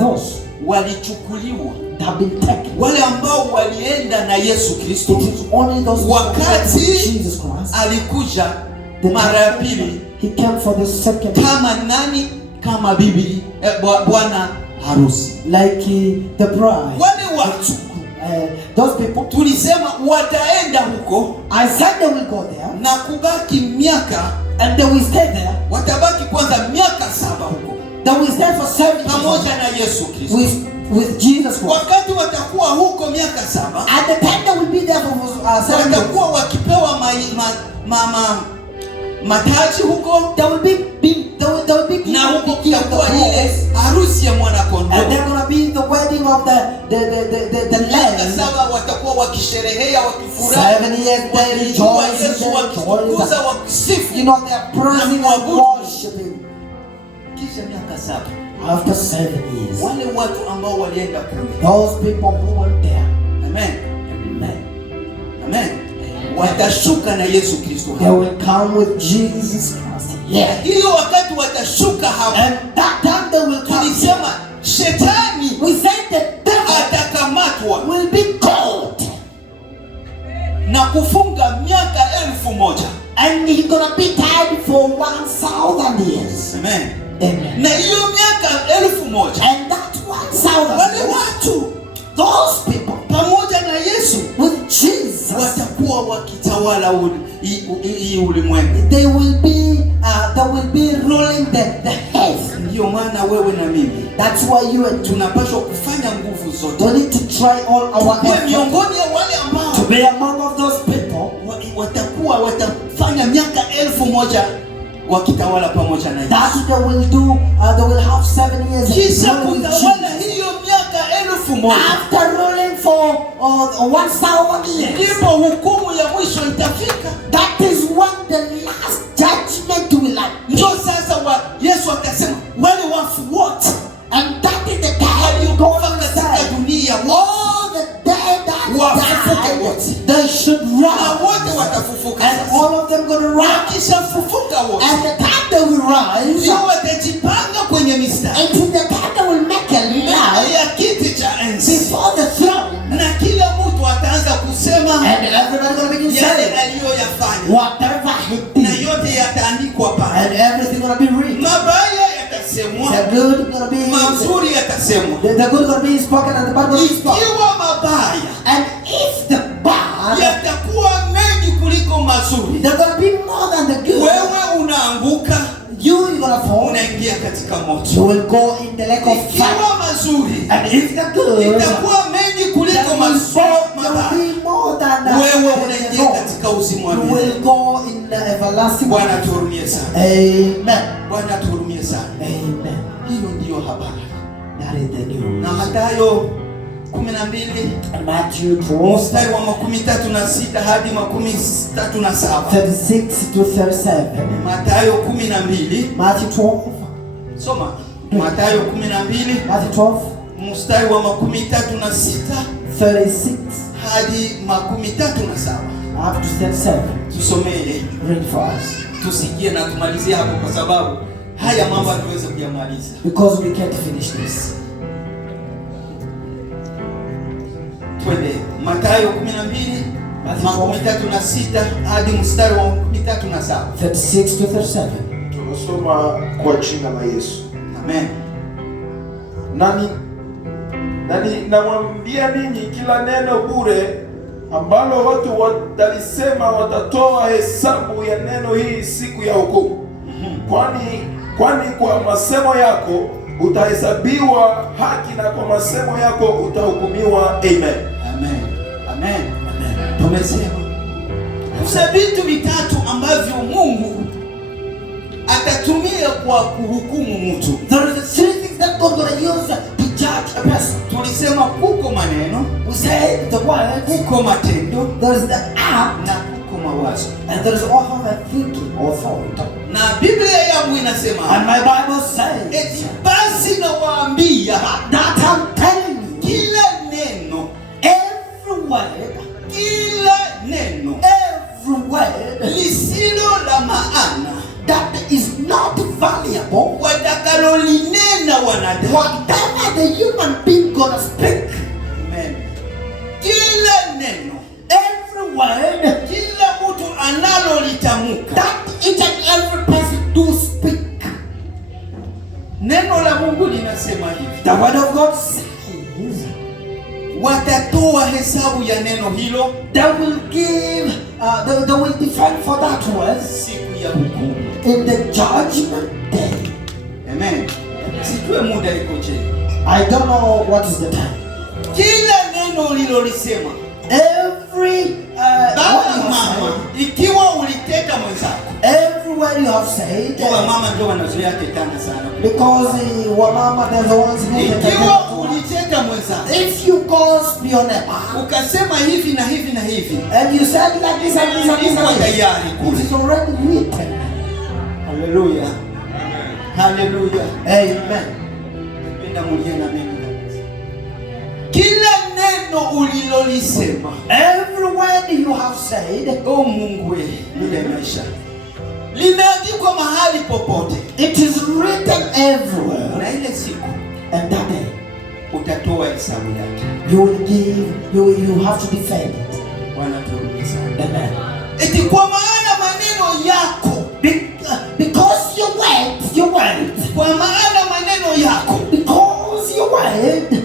those walichukuliwa, have been taken, wale ambao walienda na Yesu Kristo. It is only those wakati Jesus Christ alikuja mara ya pili, he came for the second, kama nani? Kama bibi bwana harusi, like the bride. Wale watu those people tulisema wataenda huko, I said they will go there na kubaki miaka, and they will stay there. Watabaki kwanza miaka 7 huko, They will stand for 7 years pamoja na Yesu Kristo. with Jesus Christ. Wakati watakuwa huko miaka 7, At the time they will be there for 7 years. watakuwa wakipewa mataji huko, They will be na huko kutakuwa ile harusi ya mwana kondoo. and they're gonna be the wedding of the Miaka lamb. 7 watakuwa wakisherehea, wakifurahi, 7 years they wakijua rejoice, Yesu, wakitukuza, wakisifu. you know they are praising and worshiping. Kisha miaka 7, After 7 years, wale watu ambao walienda kule, those people who were there, amen, amen, amen, watashuka na Yesu Kristo they hapa. will come with Jesus Christ. Yeah. Hiyo wakati watashuka hapa, And that time they will come. tulisema shetani We said the devil atakamatwa will be caught. na kufunga miaka 1000. And he's gonna be tied for 1,000 years. Amen. Amen. Na hiyo miaka 1000, And that 1,000 wale years, watu those people pamoja na Yesu with Jesus, watakuwa wakitawala hii ulimwengu. they will be ruling the heads. Ndio maana wewe na mimi That's why you and tunapaswa kufanya nguvu zote, we need to try all our kwa efforts miongoni ya wale to ambao be among of those people watafanya miaka 1000 wakitawala pamoja na Yesu. that they will do. They will have 7 years Kisha ruling with kutawala Jesus. hiyo miaka 1000, After ruling for 1,000 years, ndipo hukumu ya mwisho itafika. that is when the last judgment will appear. Ndio sasa Yesu akasema wale wafu wote And that is the time waliokufa katika dunia all the dead that wafufuke died, wote, they should na rise. wote watafufuka. And Sasa all of them gonna rise. wakishafufuka wote, And the time they will rise, ndio watajipanga kwenye mistari until the time they will make a mbele line ya kiti cha enzi, before the throne. na kila mtu ataanza kusema And everybody gonna begin yale saying aliyoyafanya, whatever he na did. yote yataandikwa pale. And everything gonna be written. Mabaya yatasemwa, The good gonna be mazuri yatasemwa. the good gonna be spoken and the bad gonna be spoken. Ikiwa mabaya And if the bad, yatakuwa mengi kuliko mazuri, they're gonna be more than the good. wewe unaanguka, You're gonna fall. unaingia katika moto. You will go in the lake of fire. Ikiwa mazuri And if the good, itakuwa mengi kuliko there will mabaya, be more than wewe the unaingia good. katika uzima wa You milele. will go in the everlasting. Bwana tuhurumie sana, Amen. Bwana tuhurumie sana. Amen. Hiyo ndiyo habari. That is the news. Na Mathayo 12 And Matthew 12, mstari wa 36 hadi 37. 36 to 37. Mathayo 12, Matthew 12. soma Mathayo 12 Matthew 12, mstari wa 36 36 hadi 37. up to 37. Tusomee, Read for us. tusikie na tumalizie hapo, kwa sababu haya mambo hatuweze kuyamaliza. Because we can't finish this. Twende Mathayo 12 36 hadi mstari wa 37. 36 to 37. Tunasoma kwa jina la Yesu. Amen. Nani namwambia ninyi, kila neno bure ambalo watu watalisema watatoa hesabu ya neno hii siku ya hukumu. Kwani kwa masemo yako utahesabiwa haki, na kwa masemo yako utahukumiwa. Amen. Amen. Amen. Tumesema kuna vitu vitatu ambavyo Mungu atatumia kwa kuhukumu mtu. There is three things that God gonna use to judge a person. Tulisema kuko maneno, We say the word, kuko matendo there is the act, na kuko mawazo. and there is also the thinking or thought. Na Biblia yangu inasema And my Bible says eti basi nawaambia that I'm telling you, kila neno, every word, kila neno every word lisilo la maana that is not valuable, watakalolinena wanadamu. whatever the human being gonna speak, Amen. Kila neno, every word kila mtu analolitamka, that each and every person do speak. neno la Mungu linasema hivi, The word of God says watatoa hesabu ya neno hilo they will give, they will defend for that word siku ya hukumu. in the judgment day. Amen. sijue muda iko je. I don't know what is the time. Kila neno ulilolisema, Every baba mama, ikiwa uliteta mwenzako, every word you have said, kwa mama ndio wanazoea tetana sana. because wamama they're the ones who Ikiwa uliteta mwenzako, if you gossip your neighbor, ukasema hivi na hivi na hivi, and you said like this and this and this uko and this, tayari it kule. is already written. Haleluya. Haleluya. Amen. Napenda mulie na mimi kabisa. Kila neno ulilolisema, Every word you have said, oh Mungu wewe, ndio maisha. Limeandikwa mahali popote. it is written everywhere. Na ile siku And that day, utatoa hesabu yake. you will give, you have to defend it. Bwana turudi sana. Amen. Eti kwa maana maneno yako, Because your word, kwa maana maneno yako, because your word,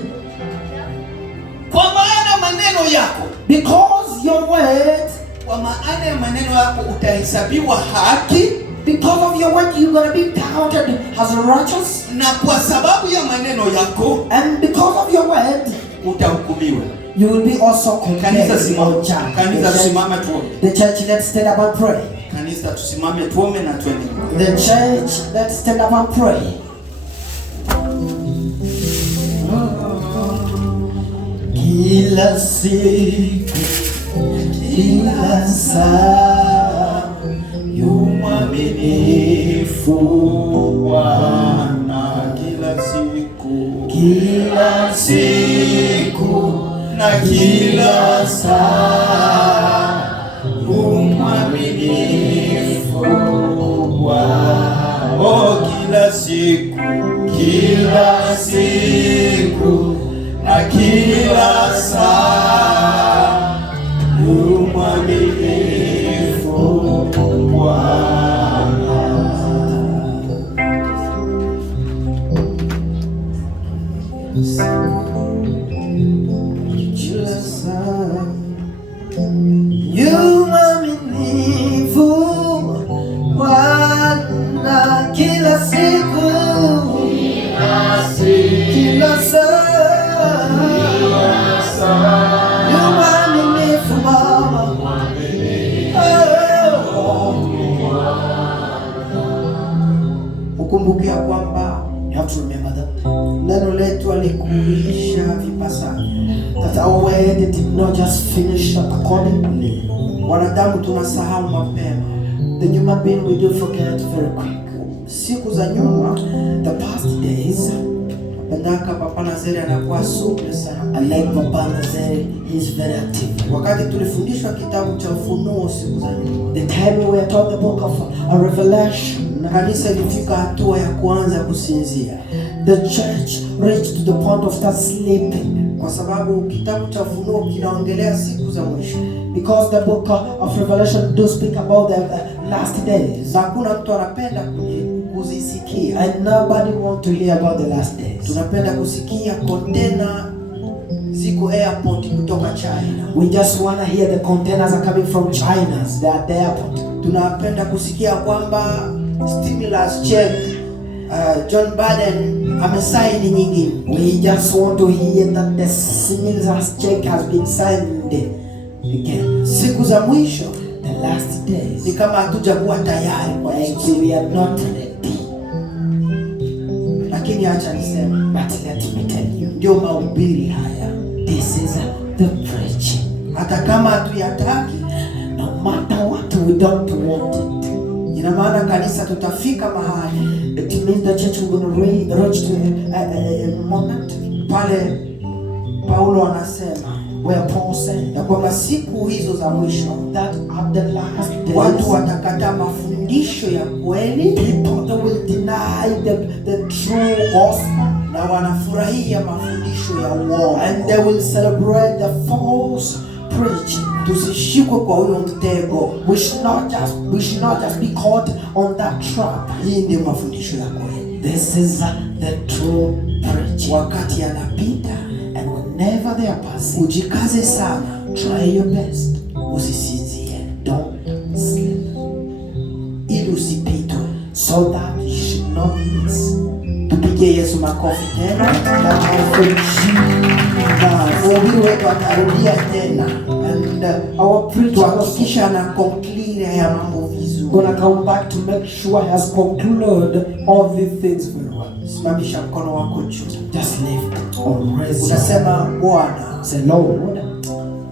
kwa maana maneno yako, because your word, kwa maana ya maneno yako utahesabiwa haki, because of your word, you're going to be counted as righteous. na kwa sababu ya maneno yako And because of your word, utahukumiwa. you will be also condemned. Kanisa simama, or judged. kanisa tusimame tuombe. The church, let's stand up and pray. Kanisa tusimame tuombe na twende. The church, let's stand up and pray. Kila siku, kila saa, yu mwaminifu Bwana. Kila siku, Kila siku na kila saa, yu mwaminifu Bwana. oh, kila siku, Kila siku na kila saa, yu mwaminifu Bwana. Kila saa, yu mwaminifu Bwana. Kila siku, kila saa, yu mwaminifu Baba. Ukumbuke ya kwamba, you have to remember that neno letu alikuisha vipasavyo, that our word did not just finish accordingly. Wanadamu tunasahau mapema. The human being we do forget very quick. Siku za nyuma, the past days, Pendaka Papa Nazeri anakuwa suple sana. I like Papa Nazeri, he is very active. Wakati tulifundishwa kitabu cha Ufunuo siku za nyuma, the time we were taught the book of Revelation, kanisa ilifika hatua ya kuanza kusinzia. The church reached to the point of start sleeping, kwa sababu kitabu cha Ufunuo kinaongelea siku za mwisho. Because the book of Revelation do speak about the last days. Hakuna mtu anapenda kuzisikia. And nobody want to hear about the last days. Tunapenda kusikia container ziko airport kutoka China. We just want to hear the containers are coming from China. They are at the airport. Tunapenda kusikia kwamba stimulus check John Biden amesaini nyingi. We just want to hear that the stimulus check has been signed again. Siku za mwisho, the last days, ni kama hatujakuwa tayari kwa Yesu. We are not ready. Lakini acha niseme, but let me tell you, ndio mahubiri haya. This is the preaching. Hata kama hatuyataki, no matter what, we don't want it. Ina maana kanisa tutafika mahali, it means the church will reach to a moment pale Paulo anasema, where Paul said, ya kwamba siku hizo za mwisho, that at the last days, watu watakataa mafundisho ya kweli, people that will deny the true gospel, na wanafurahia mafundisho ya uongo, and they will celebrate the false preaching. Tusishikwe kwa huyo mtego. We should not just be caught on that trap. Hii ndio mafundisho ya kweli. This is the true preaching. Wakati yanapita, and whenever they are passing, ujikaze sana, try your best, usisinzie, don't sleep, ili usipitwe, so that you should not miss. Tupige Tupigie Yesu makofi tena. Mhubiri wetu atarudia tena. And our preacher hakikisha na conclude haya mambo vizuri. Gonna come back to make sure he has concluded all these things very well. Simamisha mkono wako juu. Just lift or raise. Unasema Bwana, say Lord,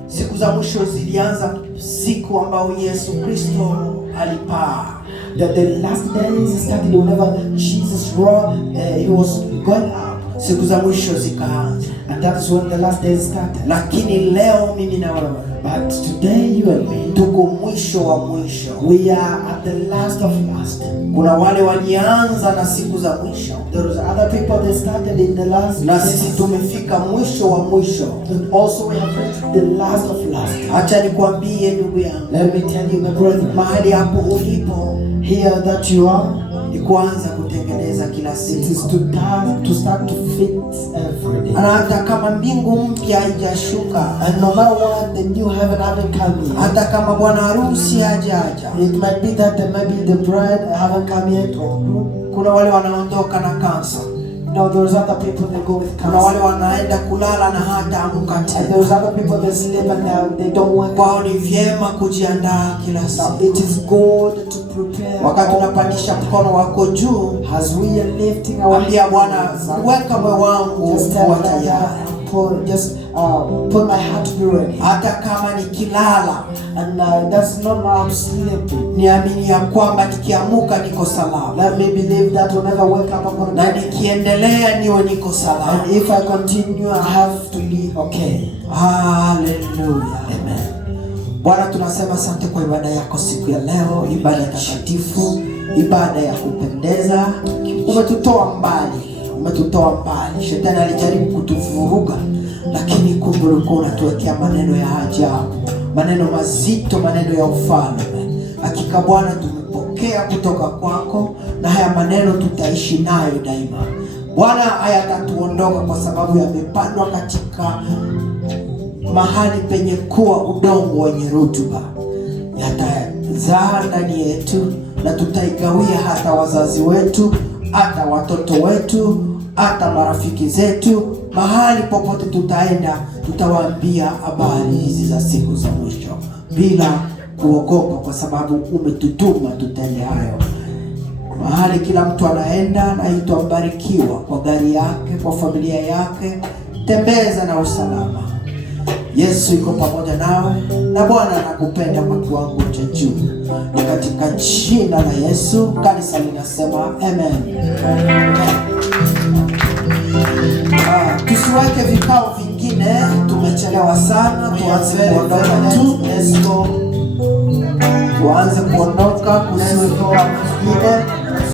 siku za mwisho zilianza siku ambao Yesu Kristo alipaa. that the last days started whenever Jesus he was going up. Siku za mwisho zikaanza. And that is when the last days started. Lakini leo mimi na wewe, But today you and me, tuko mwisho wa mwisho. we are at the last of last. Kuna wale walianza na siku za mwisho. There was other people that started in the last. Na sisi tumefika mwisho wa mwisho. And also we have reached the last of last. Acha nikwambie ndugu yangu, Let me tell you, my brother, mahali hapo ulipo here that you are, ni kuanza kutengeneza kila it is siku. to start to fix every day. Na hata kama mbingu mpya haijashuka, And no matter what, the new heaven haven't come yet. hata kama bwana harusi hajaja, It might be that maybe the bride haven't come yet, or kuna wale wanaondoka na kansa, no, there's other people that go with kuna wale cancer. wanaenda kulala na hata amka And tena. there's other people that sleep and they don't work. Kwao ni vyema kujiandaa kila Now, siku. it is good to prepare. Wakati unapandisha mkono wako juu, As we are lifting our ambia Bwana, weka moyo wangu just tell kuwa God, tayari. put my heart to be ready. Hata kama nikilala, And that's not why I'm sleeping. niamini ya kwamba nikiamuka niko salama, Let me believe that whenever I wake up, I'm na going to nikiendelea niwe niko salama. And if I continue, I have to be okay. Haleluya, amen. Bwana, tunasema asante kwa ibada yako siku ya leo, ibada takatifu, ibada ya kupendeza. Umetutoa mbali. Shetani alijaribu kutuvuruga, lakini kumbe ulikuwa unatuwekea maneno ya ajabu, maneno mazito, maneno ya ufalme. Hakika Bwana, tumepokea kutoka kwako, na haya maneno tutaishi nayo daima. Bwana, hayatatuondoka kwa sababu yamepandwa katika mahali penye kuwa udongo wenye rutuba. Yatazaa ndani yetu, na tutaigawia hata wazazi wetu, hata watoto wetu, hata marafiki zetu. Mahali popote tutaenda, tutawaambia habari hizi za siku za mwisho bila kuogopa, kwa sababu umetutuma tutende hayo. Mahali kila mtu anaenda, naitwa mbarikiwa kwa gari yake, kwa familia yake. Tembeza na usalama. Yesu yuko pamoja nawe, na Bwana anakupenda kwa kiwango cha juu. Ni katika jina la Yesu kanisa linasema amen. Tusiweke vikao vingine, tumechelewa sana. Tuanze kuondoka tu. Tuanze kuondoka, kusiwe vikao vingine.